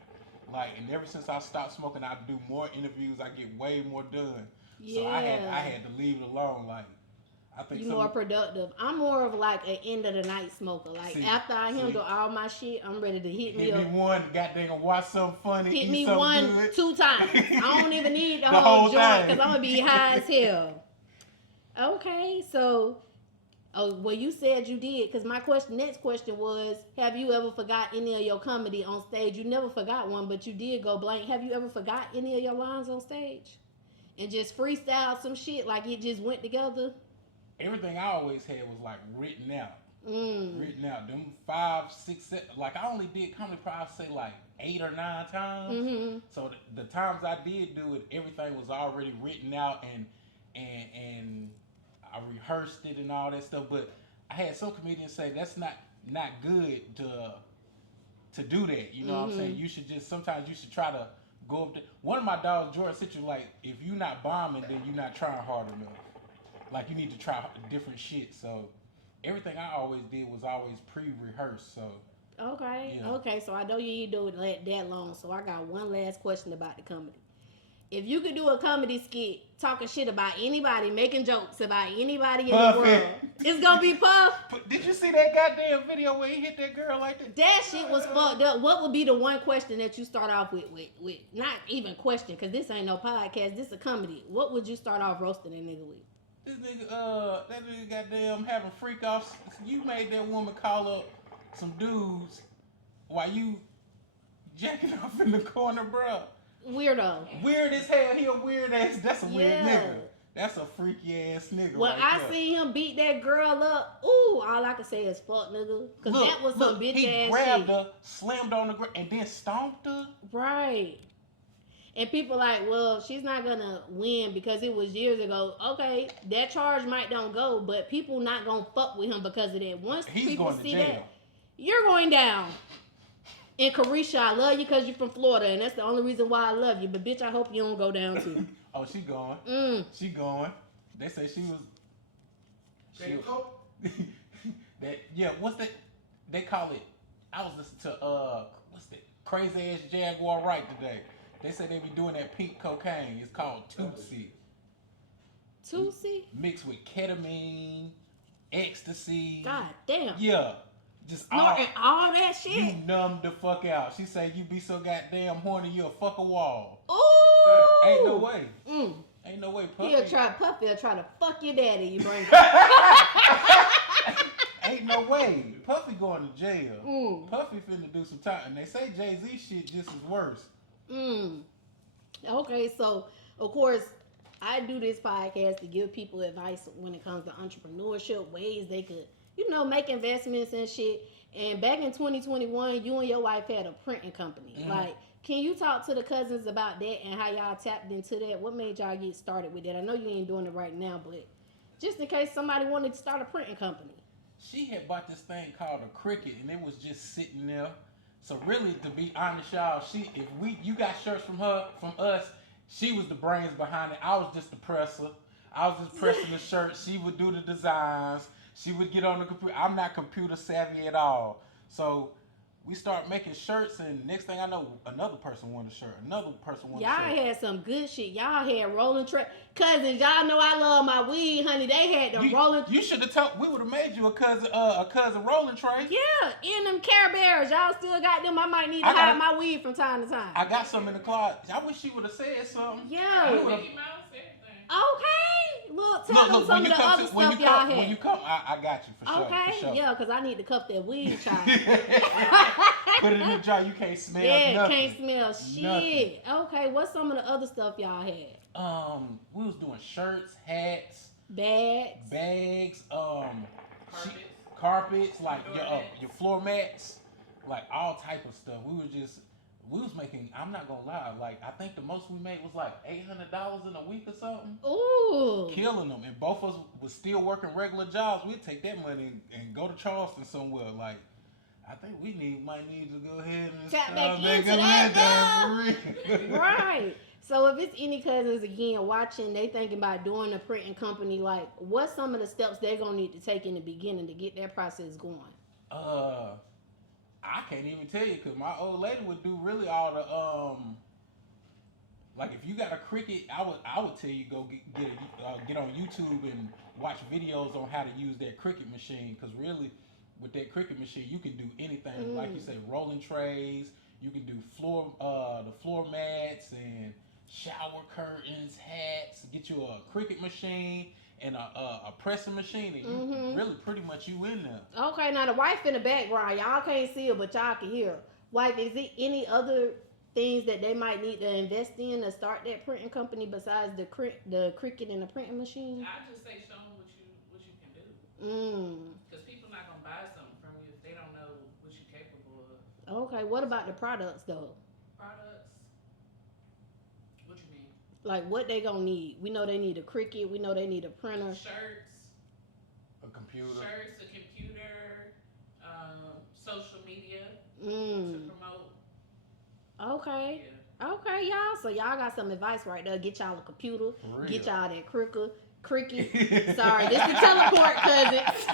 Like, and ever since I stopped smoking, I do more interviews. I get way more done. Yeah. So I had to leave it alone. Like, I think you more productive. I'm more of like an end of the night smoker. Like after I handle all my shit, I'm ready to hit me up. Hit me one, goddamn, watch something funny. Hit me one, good. 2 times. I don't even need the whole joint because I'm gonna be high as hell. Okay, so. Oh, well, you said you did, because my next question was, have you ever forgot any of your comedy on stage? You never forgot one, but you did go blank. Have you ever forgot any of your lines on stage? And just freestyle some shit, like it just went together? Everything I always had was, like, written out. Written out. Them 5, 6, 7, like, I only did comedy probably, say, like, 8 or 9 times. Mm-hmm. So the times I did do it, everything was already written out, and I rehearsed it and all that stuff, but I had some comedians say that's not good to do that. You know what I'm saying? You should sometimes you should try to go up there. One of my dogs, Jordan, said you like, if you're not bombing, then you're not trying hard enough. Like you need to try different shit. So everything I always did was always pre-rehearsed. So okay, okay. So I know you ain't doing it that long. So I got one last question about the comedy. If you could do a comedy skit talking shit about anybody, making jokes about anybody in the world, it's gonna be Puff. Did you see that goddamn video where he hit that girl like that? That shit was fucked up. What would be the one question that you start off with not even question, because this ain't no podcast, this a comedy. What would you start off roasting that nigga with? This nigga, that nigga goddamn having freak offs. You made that woman call up some dudes while you jacking off in the corner, bro. Weirdo. Weird as hell. He a weird ass. That's a weird nigga. That's a freaky ass nigga. Well, I seen him beat that girl up. Ooh, all I can say is fuck, nigga. Because that was some bitch ass shit. He grabbed her, slammed on the ground, and then stomped her. Right. And people like, well, she's not gonna win because it was years ago. Okay, that charge might don't go, but people not gonna fuck with him because of that. Once people see that, you're going down. And Carisha, I love you because you're from Florida, and that's the only reason why I love you. But bitch, I hope you don't go down too. Oh, she going. She going. They say she was. What's that? They call it. I was listening to what's that? Crazy ass Jaguar right today. They say they be doing that pink cocaine. It's called Tootsie. Tootsie? Mixed with ketamine, ecstasy. God damn. Yeah. Just all that shit. You numb the fuck out. She say you be so goddamn horny, you'll fuck a wall. Ooh. Ain't no way. Ain't no way, Puffy. Puffy will try to fuck your daddy, you bring. Ain't no way. Puffy going to jail. Puffy finna do some time. And they say Jay-Z shit just as worse. Okay, so of course I do this podcast to give people advice when it comes to entrepreneurship, ways they could, make investments and shit. And back in 2021, you and your wife had a printing company. Like, can you talk to the Cuzns about that and how y'all tapped into that? What made y'all get started with that? I know you ain't doing it right now, but just in case somebody wanted to start a printing company. She had bought this thing called a Cricut, and it was just sitting there. So really, to be honest, y'all, you got shirts from us, she was the brains behind it. I was just the presser. I was just pressing the shirts. She would do the designs. She would get on the computer. I'm not computer savvy at all. So we start making shirts, and next thing I know, another person wanted a shirt. Another person wanted a shirt. Y'all had some good shit. Y'all had rolling tray. Cousins, y'all know I love my weed, honey. They had the rolling. You should have told. We would have made you a cousin rolling tray. Yeah, in them Care Bears. Y'all still got them. I might need to hide my weed from time to time. I got some in the closet. I wish she would have said something. Yeah. Okay. Look, tell them some of the other stuff y'all had. When you come, I got you for sure. Okay. For sure. Yeah, because I need to cuff that weed, child. Put it in the jar. You can't smell nothing. Yeah, can't smell shit. Nothing. Okay, what's some of the other stuff y'all had? We was doing shirts, hats, bags, carpets, like your floor mats. like all type of stuff. We was making. I'm not gonna lie. Like I think the most we made was like $800 in a week or something. Ooh. Killing them, and both of us was still working regular jobs. We'd take that money and go to Charleston somewhere. Like I think might need to go ahead and Tap start back into making that, for real. Right. So if it's any cousins again watching, they thinking about doing a printing company, like what's some of the steps they're gonna need to take in the beginning to get that process going? I can't even tell you because my old lady would do really all the like if you got a Cricut, I would tell you go get on YouTube and watch videos on how to use that Cricut machine because really with that Cricut machine you can do anything. Like you say, rolling trays. You can do the floor mats and shower curtains, hats. Get you a Cricut machine and a pressing machine, and you really pretty much you in there. Okay, now the wife in the background, y'all can't see her, but y'all can hear her. Wife, is it any other things that they might need to invest in to start that printing company besides the Cricut and the printing machine? I just say show them what you can do. Because people not gonna buy something from you if they don't know what you're capable of. Okay, what about the products though? Products? What you mean? Like what they gonna need? We know they need a Cricut. We know they need a printer. Shirts. A computer. Shirts, a computer, social media to promote. Okay. Yeah. Okay, y'all. So y'all got some advice right there. Get y'all a computer. Get y'all that Cricut. Sorry, this is teleport cousins.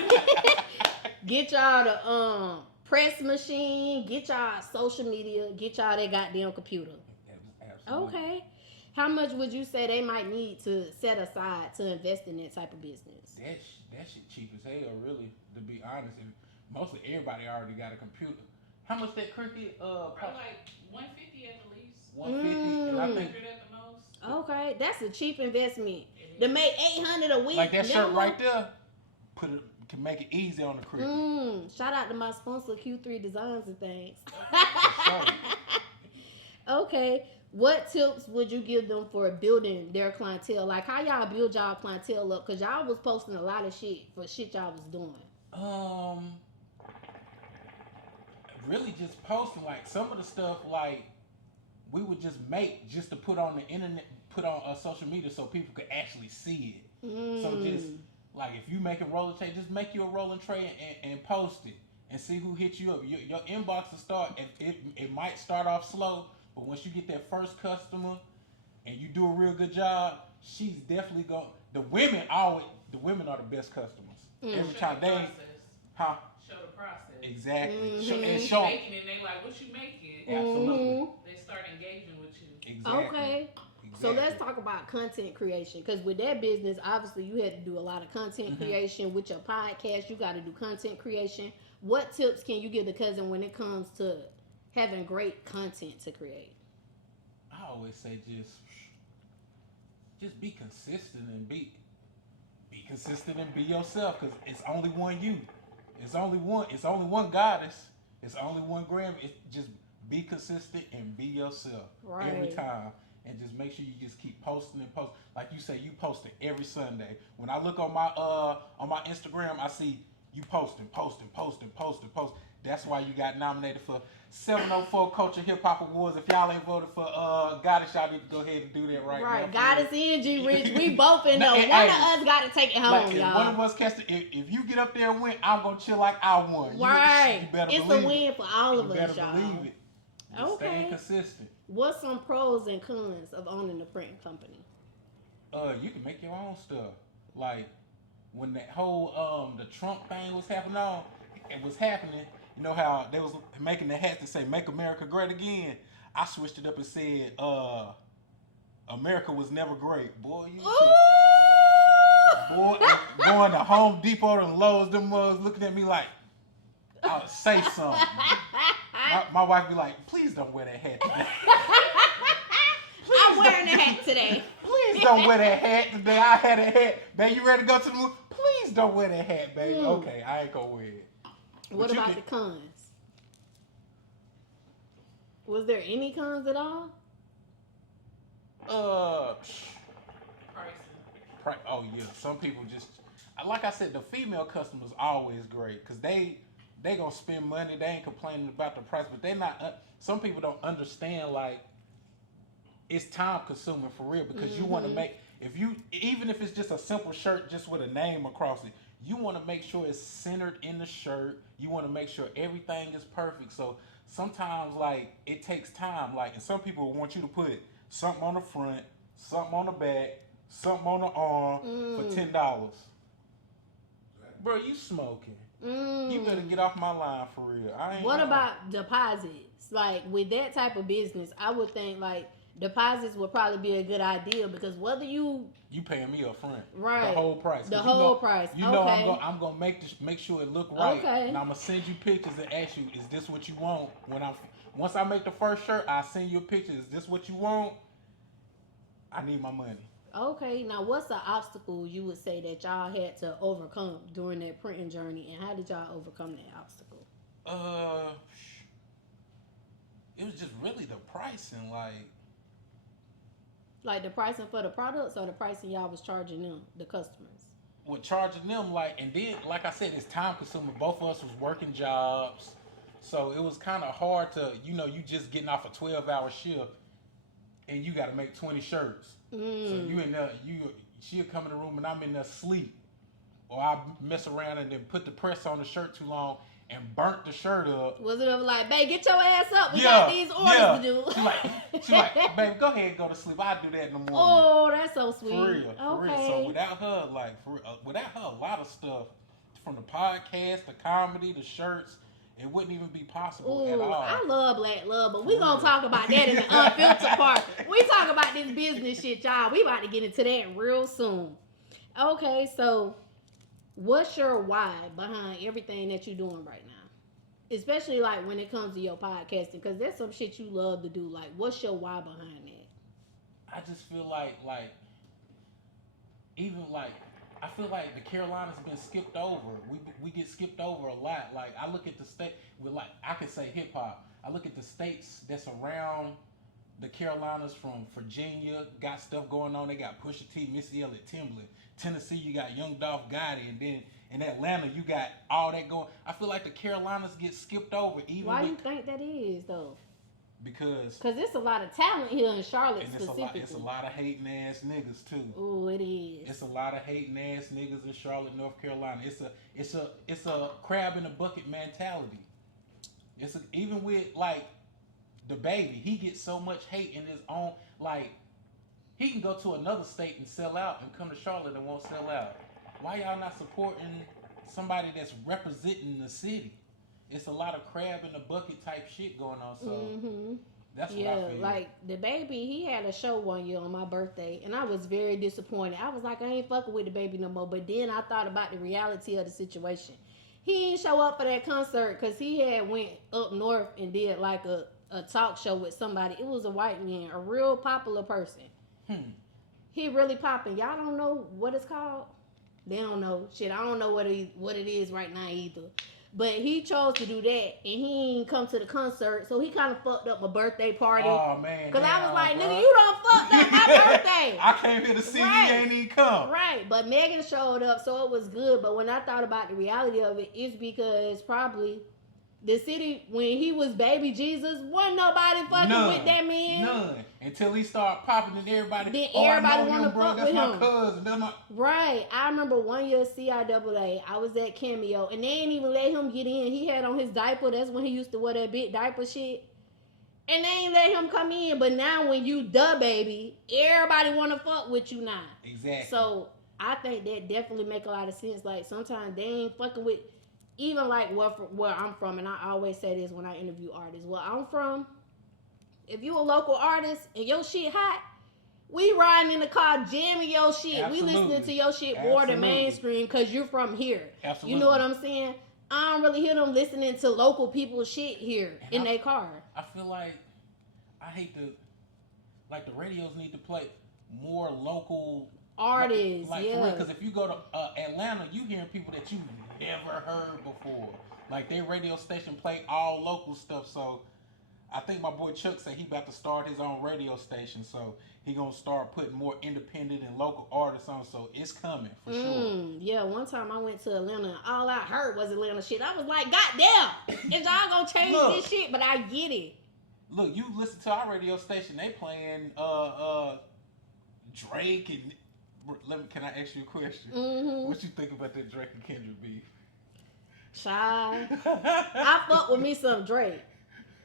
Get y'all the press machine. Get y'all social media. Get y'all that goddamn computer. Absolutely. Okay. How much would you say they might need to set aside to invest in that type of business? That shit cheap as hell, really. To be honest, and mostly everybody already got a computer. How much that Cricut? Probably like $150 at the least. $150, and I think $100 at the most. Okay, that's a cheap investment. To make $800 a week. Like that shirt right there, can make it easy on the Cricut. Shout out to my sponsor Q3 DESIGNZ and THINGZ. Okay, what tips would you give them for building their clientele? Like how y'all build y'all clientele up? Cause y'all was posting a lot of shit for shit y'all was doing. Really just posting like some of the stuff like we would just make just to put on the internet, put on social media so people could actually see it. So just like if you make a rolling tray, just make you a rolling tray and post it and see who hits you up. Your inbox will start. It might start off slow, but once you get that first customer and you do a real good job, she's definitely going. The women are the best customers. Every time they, huh? Show the process. Exactly. Show making it, and they like, what you making? Absolutely. They start engaging with you. Exactly. Okay. So let's talk about content creation. Because with that business, obviously you had to do a lot of content creation. With your podcast, you got to do content creation. What tips can you give the cousin when it comes to having great content to create? I always say just be consistent and be consistent and be yourself because it's only one you. It's only one goddess. It's only one Grammy. It's just be consistent and be yourself every time. And just make sure you just keep posting and posting. Like you say, you posting every Sunday. When I look on my Instagram, I see you posting. That's why you got nominated for 704 Culture Hip Hop Awards. If y'all ain't voted for Goddess, y'all need to go ahead and do that right now. Right, Goddess Energy, Rich. We both in there. One of us got to take it home, like, y'all. One of us catch if you get up there and win, I'm gonna chill like I won. Right, you better it's believe a win for all of us, y'all. You better believe it. Just staying consistent. What's some pros and cons of owning a printing company? You can make your own stuff. Like when that whole the Trump thing was happening. You know how they was making the hats that say "Make America Great Again." I switched it up and said, "America was never great." Boy, going to Home Depot and Lowe's, them mugs looking at me like, "I'll say something." My wife be like, "Please don't wear that hat today." I'm wearing the hat today. Please don't wear that hat today. I had a hat. Babe, you ready to go to the movie? Please don't wear that hat, baby. Okay, I ain't gonna wear it. What about the cons? Was there any cons at all? Pricing. Oh yeah, some people just like I said, the female customers always great because they they gonna spend money. They ain't complaining about the price, but they not. Some people don't understand like it's time consuming for real because you want to make even if it's just a simple shirt just with a name across it, you want to make sure it's centered in the shirt. You want to make sure everything is perfect. So sometimes like it takes time. Like, and some people want you to put something on the front, something on the back, something on the arm for $10. Bro, you smoking. You better get off my line for real. What about deposits? Like with that type of business, I would think like deposits would probably be a good idea because whether you paying me up front, right, the whole price, price. You know I'm gonna make sure it look right, and I'm gonna send you pictures and ask you, is this what you want? Once I make the first shirt, I send you a picture. Is this what you want? I need my money. Okay, now what's the obstacle you would say that y'all had to overcome during that printing journey, and how did y'all overcome that obstacle? It was just really the pricing, like the pricing for the products or the pricing y'all was charging them, the customers. Well, charging them and then like I said, it's time consuming. Both of us was working jobs, so it was kind of hard to you just getting off a 12-hour shift, and you got to make 20 shirts. So you in there, she'll come in the room and I'm in there sleep, or I mess around and then put the press on the shirt too long and burnt the shirt up. Was it like, babe, get your ass up? We got these orders to do. She like, babe, go ahead and go to sleep. I'll do that in the morning. Oh, that's so sweet. For real. So without her, a lot of stuff from the podcast, the comedy, the shirts, it wouldn't even be possible at all. I love black love, but we're going to talk about that in the unfiltered part. We talk about this business shit, y'all. We about to get into that real soon. Okay, so what's your why behind everything that you're doing right now? Especially like when it comes to your podcasting, because there's some shit you love to do. Like, what's your why behind that? I just feel like I feel like the Carolinas been skipped over. We get skipped over a lot. Like I look at the state with I could say hip hop. I look at the states that's around the Carolinas, from Virginia, got stuff going on. They got Pusha T, Missy Elliott, Timbaland. Tennessee, you got Young Dolph Gotti, and then in Atlanta, you got all that going. I feel like the Carolinas get skipped over. Why do you think that is though? Because there's a lot of talent here in Charlotte, and specifically. It's a lot of hating ass niggas too. Oh, it is. It's a lot of hating ass niggas in Charlotte, North Carolina. It's a crab in a bucket mentality. Even with like the baby, he gets so much hate in his own. Like he can go to another state and sell out, and come to Charlotte and won't sell out. Why y'all not supporting somebody that's representing the city? It's a lot of crab in the bucket type shit going on. So that's what I feel. Like the baby, he had a show one year on my birthday, and I was very disappointed. I was like, I ain't fucking with the baby no more. But then I thought about the reality of the situation. He didn't show up for that concert because he had went up north and did like a talk show with somebody. It was a white man, a real popular person. He really popping. Y'all don't know what it's called? They don't know. Shit, I don't know what it is right now either. But he chose to do that, and he ain't come to the concert, so he kind of fucked up my birthday party. Oh, man. Because I was like, nigga, you done fucked up my birthday. I came here to see you, ain't even come. Right, but Megan showed up, so it was good. But when I thought about the reality of it, it's because probably the city, when he was baby Jesus, wasn't nobody fucking with that man. None. Until he started popping and everybody. Then everybody want to fuck that's with my him. Cousin. Right. I remember one year CIAA, I was at Cameo, and they ain't even let him get in. He had on his diaper. That's when he used to wear that big diaper shit. And they ain't let him come in. But now when you the baby, everybody want to fuck with you now. Exactly. So I think that definitely make a lot of sense. Like sometimes they ain't fucking with, even like where I'm from, and I always say this when I interview artists. Where I'm from, if you a local artist and your shit hot, we riding in the car jamming your shit. Absolutely. We listening to your shit more than mainstream because you're from here. Absolutely. You know what I'm saying? I don't really hear them listening to local people's shit here in their car. I feel like I hate the radios need to play more local artists. Yeah. Because if you go to Atlanta, you hearing people that you never heard before. Like their radio station play all local stuff. So I think my boy Chuck said he about to start his own radio station, so he gonna start putting more independent and local artists on. So it's coming for sure. Yeah, one time I went to Atlanta and all I heard was Atlanta shit. I was like, goddamn, is y'all gonna change this shit? But I get it. Look, you listen to our radio station. They playing Drake and. Can I ask you a question? What you think about that Drake and Kendrick beef? Shy. I fuck with me some Drake.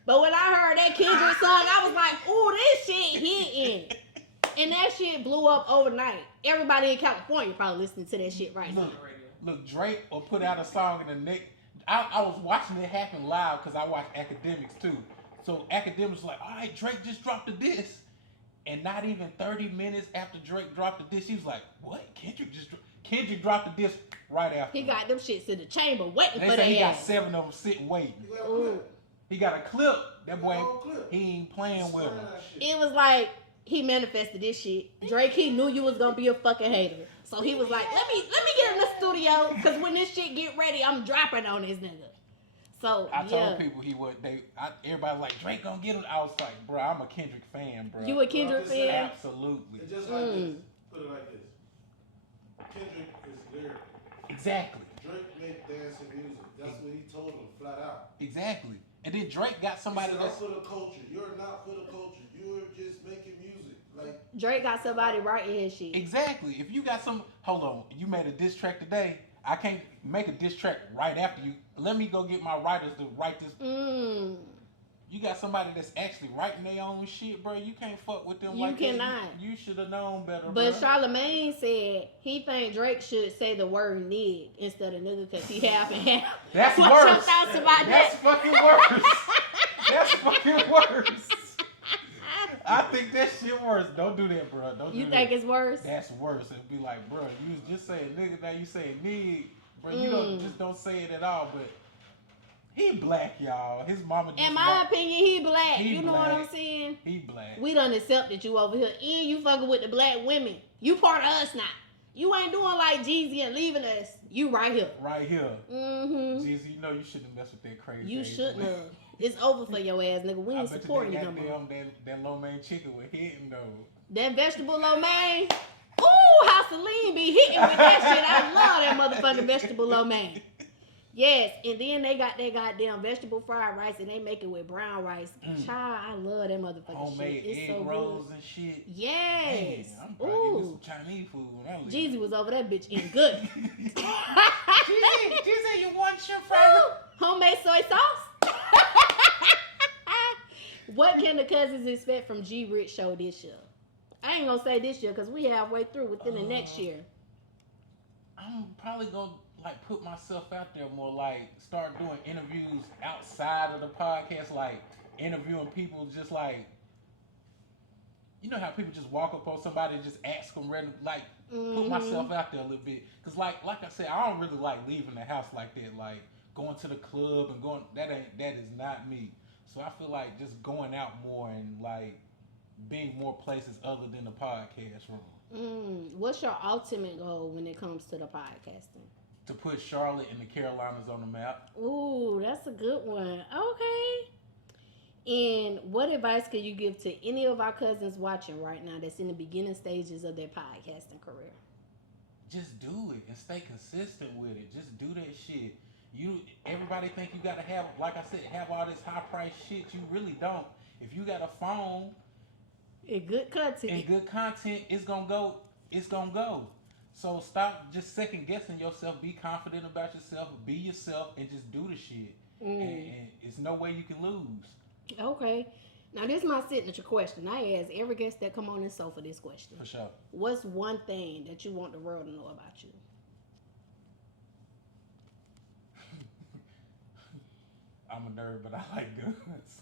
But when I heard that Kendrick song, I was like, ooh, this shit hitting. And that shit blew up overnight. Everybody in California probably listening to that shit right now. Look, Drake will put out a song in the next... I was watching it happen live because I watch Academics too. So Academics was like, all right, Drake just dropped a diss. And not even 30 minutes after Drake dropped the diss, he was like, what? Kendrick dropped the diss right after. He got them shits in the chamber waiting for that. that. He got 7 of them sitting waiting. He got a clip. That boy, he ain't playing with him. It was like he manifested this shit. Drake, he knew you was gonna be a fucking hater, so he was like, "Let me get in the studio, cause when this shit get ready, I'm dropping on this nigga." So I told people he would. Everybody was like, Drake gonna get him. I was like, bro, I'm a Kendrick fan, bro. You a Kendrick fan? Absolutely. It's just like this. Put it like this. Kendrick is lyrical. Exactly. Drake make dancing music. That's what he told him flat out. Exactly. And then Drake got somebody that's for the culture. You're not for the culture. You're just making music. Like Drake got somebody writing his shit. Exactly. If you got hold on, you made a diss track today. I can't make a diss track right after you. Let me go get my writers to write this. You got somebody that's actually writing their own shit, bro. You can't fuck with them. You cannot. You should have known better. But bro. Charlemagne said he think Drake should say the word nig instead of nigga because he half and half. That's What's worse. your thoughts about That's fucking worse. That's fucking worse. I think that shit worse. Don't do that, bro. Don't do that. You think it's worse? That's worse. It'd be like, bro, you was just saying nigga, now you saying nig. Bro, you don't say it at all, but he black, y'all. His mama just in my opinion, he black. He you know black. what I'm saying? He black. We done accepted you over here. And you fucking with the black women. You part of us now. You ain't doing like Jeezy and leaving us. You right here. Right here. Mm-hmm. Jeezy, you know you shouldn't mess with that crazy. You shouldn't have. It's over for your ass, nigga. We ain't supporting you no more. That lo mein chicken was hitting though. That vegetable lo mein. Ooh, how Celine be hitting with that shit. I love that motherfucking vegetable lo mein. Yes, and then they got that goddamn vegetable fried rice and they make it with brown rice. Child, I love that motherfucking homemade shit. It's egg so rolls good. and shit. Yes. Man, I'm probably get me some Chinese food when I leave. Jeezy was over that bitch eating good. Jeezy, you want your favorite homemade soy sauce? What can the cousins expect from G Rich show this year? I ain't gonna say this year because we halfway through within the next year. I'm probably gonna like put myself out there more, like start doing interviews outside of the podcast, like interviewing people just like, you know how people just walk up on somebody and just ask them random, like put myself out there a little bit. Cause like I said, I don't really like leaving the house like that, like going to the club and going, that is not me. So I feel like just going out more and like being more places other than the podcast room. What's your ultimate goal when it comes to the podcasting? To put Charlotte and the Carolinas on the map. Ooh, that's a good one. Okay. And what advice could you give to any of our cousins watching right now that's in the beginning stages of their podcasting career? Just do it and stay consistent with it. Just do that shit. Everybody think you gotta have, like I said, have all this high price shit. You really don't. If you got a phone and good content, it's gonna go. So stop just second guessing yourself. Be confident about yourself. Be yourself and just do the shit. And it's no way you can lose. Okay. Now this is my signature question. I ask every guest that come on this sofa this question. For sure. What's one thing that you want the world to know about you? I'm a nerd, but I like guns.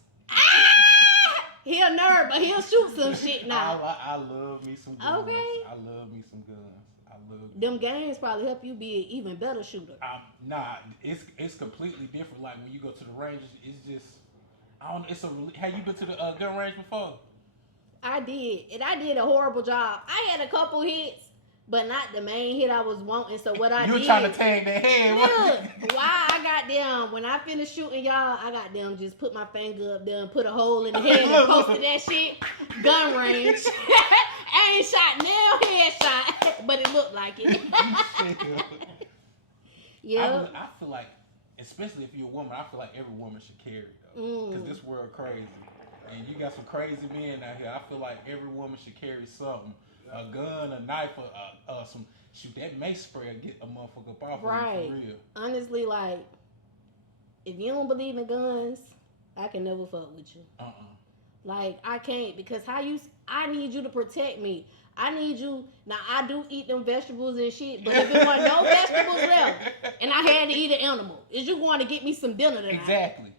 He a nerd, but he'll shoot some shit now. I love me some guns. Okay. I love me some guns. Them games probably help you be an even better shooter. Nah, it's completely different. Like when you go to the range, it's just have you been to the gun range before? I did, and I did a horrible job. I had a couple hits, but not the main hit I was wanting. So what I You were did, trying to tag that head. look, why I got them, when I finished shooting y'all, I got them just put my finger up there and put a hole in the head and posted that shit. Gun range. I ain't shot nail headshot, but it looked like it. Yeah. I feel like, especially if you're a woman, I feel like every woman should carry though, because this world crazy, and you got some crazy men out here. I feel like every woman should carry something, a gun, a knife, or some shoot that mace spray or get a motherfucker up off Right. of you for real. Honestly, like, if you don't believe in guns, I can never fuck with you. Like, I can't, because I need you to protect me. I need you. Now, I do eat them vegetables and shit, but if there wasn't no vegetables left and I had to eat an animal, is you going to get me some dinner tonight? Exactly.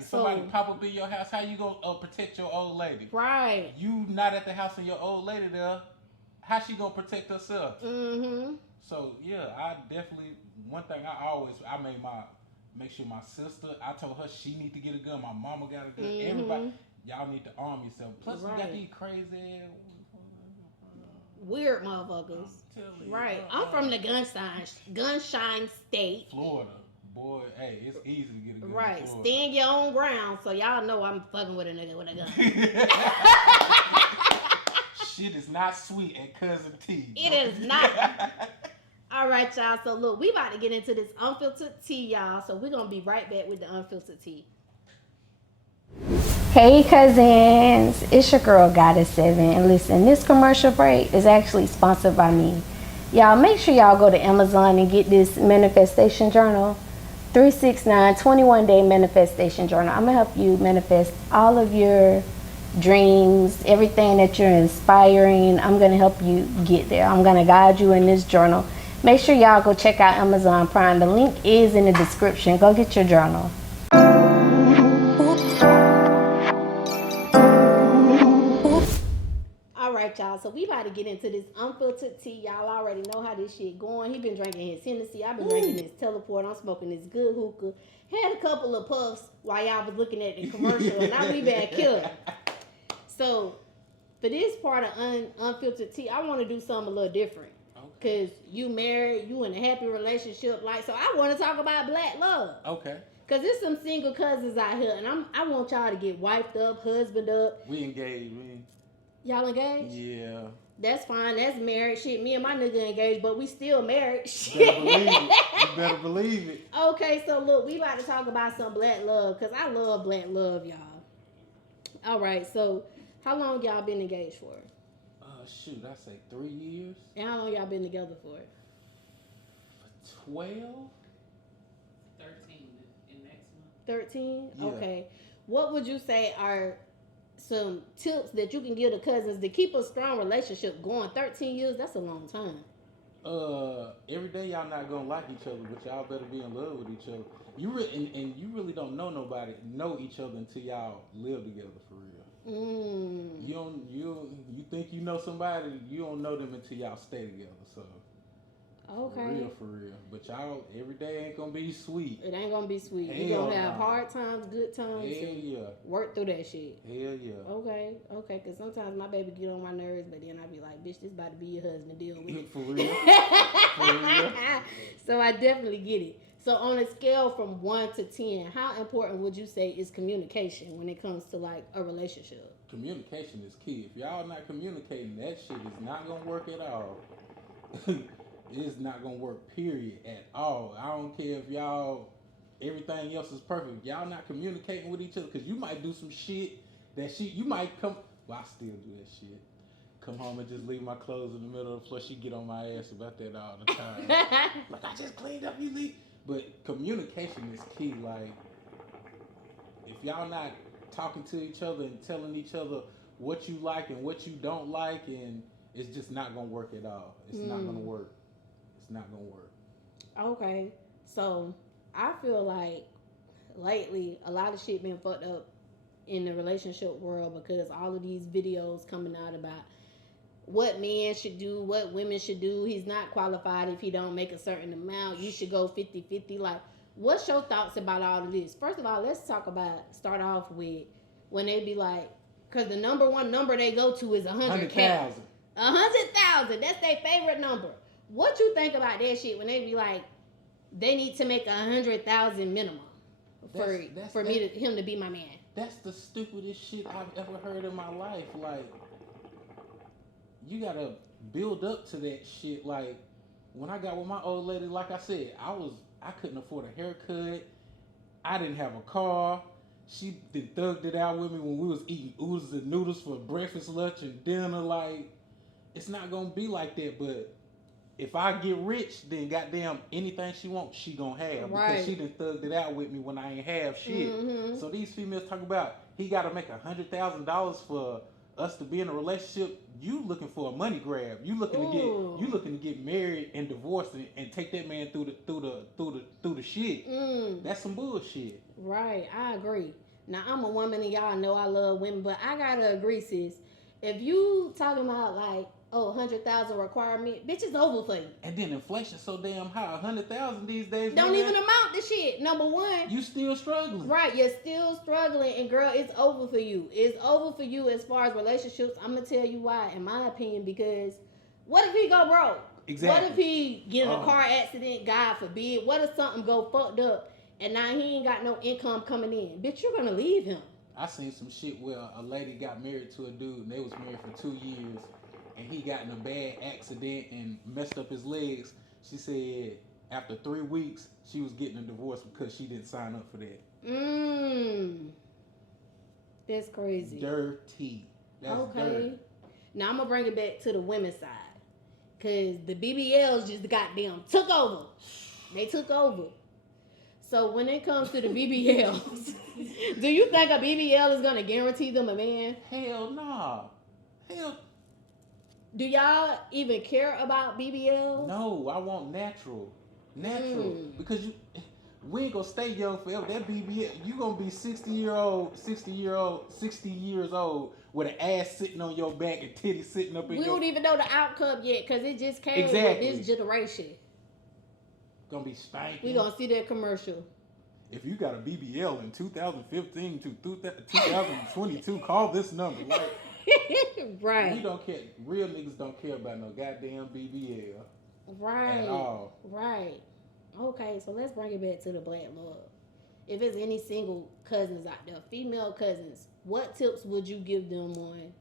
So- Somebody pop up in your house, how you gonna protect your old lady? Right. You not at the house and your old lady there, how she gonna protect herself? Mm-hmm. So yeah, I definitely, one thing I make sure my sister, I told her she need to get a gun, my mama got a gun, everybody, y'all need to arm yourself. Plus we got these crazy Weird motherfuckers. Right. I'm from the gunshine state. Florida. Boy, hey, it's easy to get a gun. Right. In Florida. Stand your own ground, so y'all know I'm fucking with a nigga with a gun. Shit is not sweet at Cuzn T. It is not. All right, y'all. So look, we about to get into this unfiltered tea, y'all. So we're gonna be right back with the unfiltered tea. Hey cousins, it's your girl Goddess7, and listen, this commercial break is actually sponsored by me. Y'all make sure y'all go to Amazon and get this manifestation journal, 369 21-day manifestation journal. I'm gonna help you manifest all of your dreams, everything that you're inspiring. I'm gonna help you get there. I'm gonna guide you in this journal. Make sure y'all go check out Amazon Prime. The link is in the description. Go get your journal. All right, y'all. So we about to get into this unfiltered tea. Y'all already know how this shit going. He been drinking his Hennessy. I've been drinking this Teleport. I'm smoking this good hookah. Had a couple of puffs while y'all was looking at the commercial, and now we back here. So for this part of unfiltered tea, I want to do something a little different. Cause you married, you in a happy relationship, like, so I want to talk about black love. Okay. Cause there's some single cousins out here, and I want y'all to get wiped up, husband up. We engaged. Y'all engaged? Yeah. That's fine. That's married. Shit, me and my nigga engaged, but we still married. You better believe it. You better believe it. Okay, so look, we about to talk about some black love, cause I love black love, y'all. All right, so how long y'all been engaged for? Shoot, I say 3 years. And how long y'all been together for? 12. 13 in next month. 13? Yeah. Okay. What would you say are some tips that you can give to cousins to keep a strong relationship going? 13 years, that's a long time. Every day y'all not gonna like each other, but y'all better be in love with each other. And you really don't know each other until y'all live together for real. You think you know somebody, you don't know them until y'all stay together. So Okay. for real. But y'all, every day ain't gonna be sweet. It ain't gonna be sweet. You Hell gonna have nah. hard times, good times. Hell and yeah. work through that shit. Hell yeah. Okay, because sometimes my baby get on my nerves, but then I be like, bitch, this about to be your husband, deal with it. For real. For real. So I definitely get it. So on a scale from 1 to 10, how important would you say is communication when it comes to like a relationship? Communication is key. If y'all not communicating, that shit is not gonna work at all. It's not gonna work, period, at all. I don't care if y'all, everything else is perfect. Y'all not communicating with each other, because you might do some shit you might come, well, I still do that shit. Come home and just leave my clothes in the middle of the floor. She get on my ass about that all the time. Like, I just cleaned up, you leave. But communication is key. Like, if y'all not talking to each other and telling each other what you like and what you don't like, and it's just not gonna work at all. It's not gonna work. It's not gonna work. Okay, so I feel like lately a lot of shit been fucked up in the relationship world because all of these videos coming out about what men should do, what women should do. He's not qualified if he don't make a certain amount. You should go 50-50. Like, what's your thoughts about all of this? First of all, let's start off with when they be like, because the number one number they go to is 100K. 100,000. That's their favorite number. What you think about that shit when they be like, they need to make 100,000 minimum for him to be my man? That's the stupidest shit I've ever heard in my life. Like, you gotta build up to that shit. Like, when I got with my old lady, like I said, I couldn't afford a haircut. I didn't have a car. She did thugged it out with me when we was eating oodles and noodles for breakfast, lunch, and dinner. Like, it's not gonna be like that. But if I get rich, then goddamn anything she wants, she gonna have. Right. Because she done thugged it out with me when I ain't have shit. Mm-hmm. So these females talk about he gotta make $100,000 for us to be in a relationship. You looking for a money grab. You looking to get married and divorced and take that man through the shit. That's some bullshit. Right, I agree. Now I'm a woman and y'all know I love women, but I gotta agree, sis. If you talking about like, 100,000 requirement, bitch, it's over for you. And then inflation's so damn high. 100,000 these days don't even amount to shit. Number one, you still struggling. Right, you're still struggling, and girl, it's over for you. It's over for you as far as relationships. I'm gonna tell you why, in my opinion, because what if he go broke? Exactly. What if he get in a car accident, God forbid? What if something go fucked up and now he ain't got no income coming in? Bitch, you're gonna leave him. I seen some shit where a lady got married to a dude and they was married for 2 years and he got in a bad accident and messed up his legs. She said after 3 weeks she was getting a divorce because she didn't sign up for that. That's crazy. Dirty. That's dirty. Now I'm gonna bring it back to the women's side. Cause the BBLs just goddamn took over. They took over. So when it comes to the BBLs, do you think a BBL is gonna guarantee them a man? Hell nah. Hell. Do y'all even care about BBLs? No, I want natural. Because we ain't gonna stay young forever. That BBL, you gonna be 60 years old with an ass sitting on your back and titties sitting up in your... We don't even know the outcome yet because it just came with this generation. Gonna be spanking. We gonna see that commercial. If you got a BBL in 2015 to 2022, call this number. Like, right. We don't care. Real niggas don't care about no goddamn BBL. Right. At all. Right. Okay, so let's bring it back to the black love. If there's any single cousins out there, female cousins, what tips would you give them on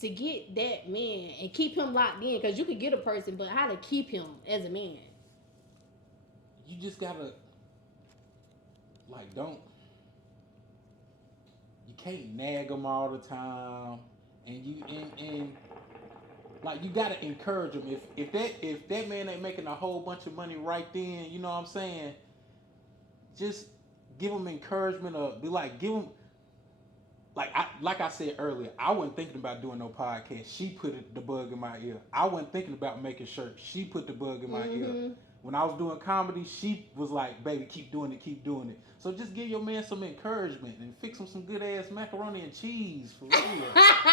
to get that man and keep him locked in? Because you could get a person, but how to keep him as a man? You just gotta, like, you can't nag them all the time, and like, you gotta encourage them. If that man ain't making a whole bunch of money right then, you know what I'm saying? Just give him encouragement, or be like, give him, like I said earlier, I wasn't thinking about doing no podcast. She put the bug in my ear. I wasn't thinking about making shirts. She put the bug in my ear. When I was doing comedy, she was like, baby, keep doing it. So just give your man some encouragement and fix him some good ass macaroni and cheese, for real.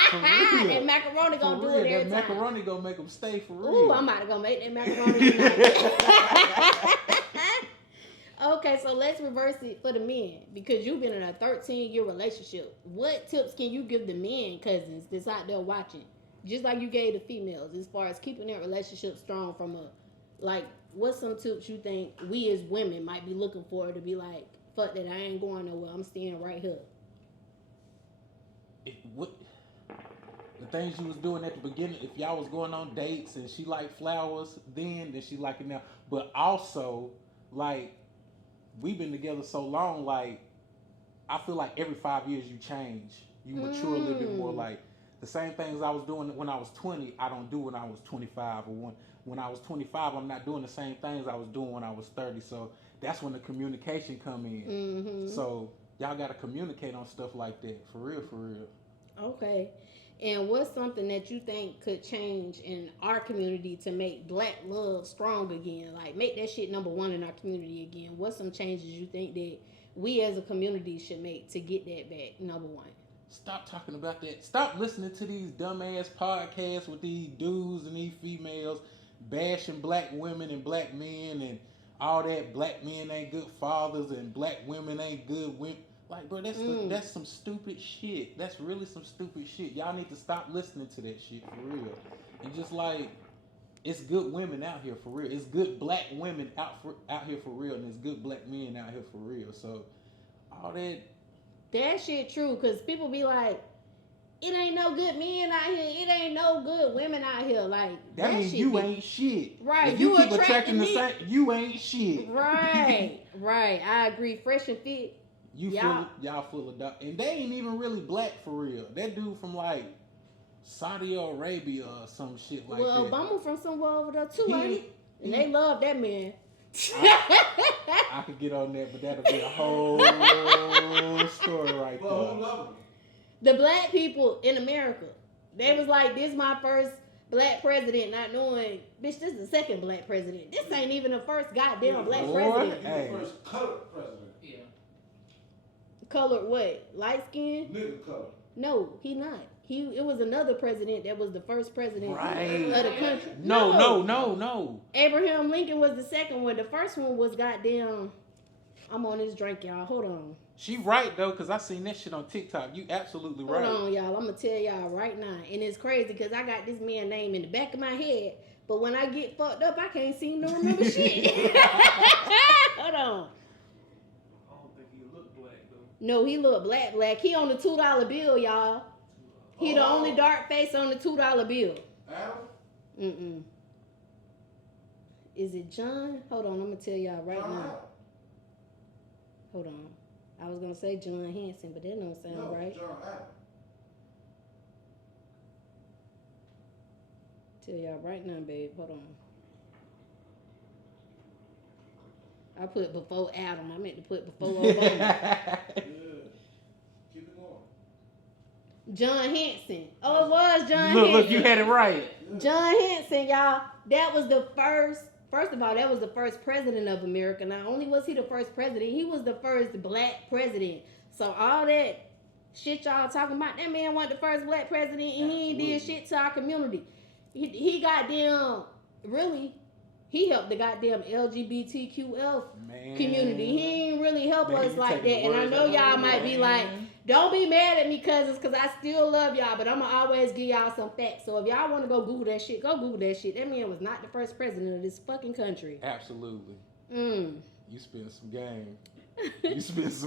For real. That macaroni gonna do it every time. That macaroni gonna make him stay, for real. Ooh, I'm about to go make that macaroni tonight. Okay, so let's reverse it for the men, because you've been in a 13-year relationship. What tips can you give the men cousins that's out there watching, just like you gave the females, as far as keeping that relationship strong from a, like, what's some tips you think we as women might be looking for to be like, fuck that, I ain't going nowhere, I'm staying right here? The things you was doing at the beginning, if y'all was going on dates and she liked flowers then she like it now. But also, like, we've been together so long, like, I feel like every 5 years you change. You mature a little bit more. Like, the same things I was doing when I was 20, I don't do when I was 25. Or when I was 25, I'm not doing the same things I was doing when I was 30. So that's when the communication come in. So y'all got to communicate on stuff like that. For real, for real. Okay. And what's something that you think could change in our community to make black love strong again? Like, make that shit number one in our community again. What's some changes you think that we as a community should make to get that back number one? Stop talking about that. Stop listening to these dumbass podcasts with these dudes and these females bashing black women and black men and all that. Black men ain't good fathers and black women ain't good women. Like, bro, that's some stupid shit. That's really some stupid shit. Y'all need to stop listening to that shit for real. And just like, it's good women out here for real. It's good black women out here for real, and it's good black men out here for real. So all that shit true, cause people be like, it ain't no good men out here. It ain't no good women out here. Like that means you ain't shit. Right. If you keep attracting the same, you ain't shit. Right. Right. I agree. Fresh and fit. Y'all full of dog, and they ain't even really black for real. That dude from like Saudi Arabia or some shit like that. Well, Obama from somewhere over there too, ain't he? And they love that man. I could get on that, but that'll be a whole story right there. Who love him? The black people in America, they was like, this my first black president, not knowing, bitch, this is the second black president. This ain't even the first goddamn black president. He's the first colored president. Yeah. Colored what? Light skin? Nigga color. No, he not. It was another president that was the first president Right. of the country. No. Abraham Lincoln was the second one. The first one was goddamn. I'm on this drink, y'all. Hold on. She right though, cause I seen that shit on TikTok. You absolutely right. Hold on, y'all. I'm gonna tell y'all right now, and it's crazy because I got this man's name in the back of my head, but when I get fucked up, I can't seem to remember shit. Hold on. I don't think he look black though. No, he look black. He on the $2 bill, y'all. He the only dark face on the $2 bill. Adam? Is it John? Hold on, I'm gonna tell y'all right John now. Adam. Hold on. I was gonna say John Hanson, but that don't sound right. John Adam. Tell y'all right now, babe. Hold on. I put before Adam. I meant to put before Obama. Yeah. Keep it going. John Hanson. Oh, it was John Look, Hanson. you had it right. John Hanson, y'all. That was the first. First of all, that was the first president of America. Not only was he the first president, he was the first black president. So all that shit y'all talking about, that man wasn't the first black president, and he ain't did shit to our community. He goddamn, really, he helped the goddamn LGBTQL community. He ain't really help us like that. And I know y'all might be like, don't be mad at me, cousins, because I still love y'all, but I'm going to always give y'all some facts. So if y'all want to go Google that shit, go Google that shit. That man was not the first president of this fucking country. Absolutely. You spend some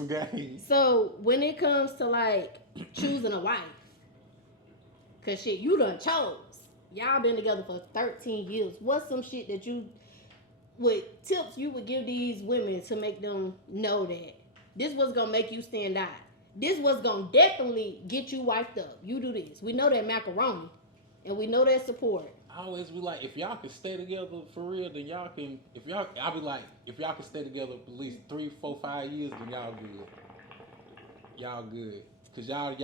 game. So when it comes to like choosing a wife, because shit, you done chose. Y'all been together for 13 years. What's some shit that tips you would give these women to make them know that this was going to make you stand out? This was going to definitely get you wiped up. You do this. We know that macaroni, and we know that support. I always be like, if y'all can stay together for real, then y'all can. I'll be like, if y'all can stay together for at least 3, 4, 5 years, then y'all good. Y'all good, cause y'all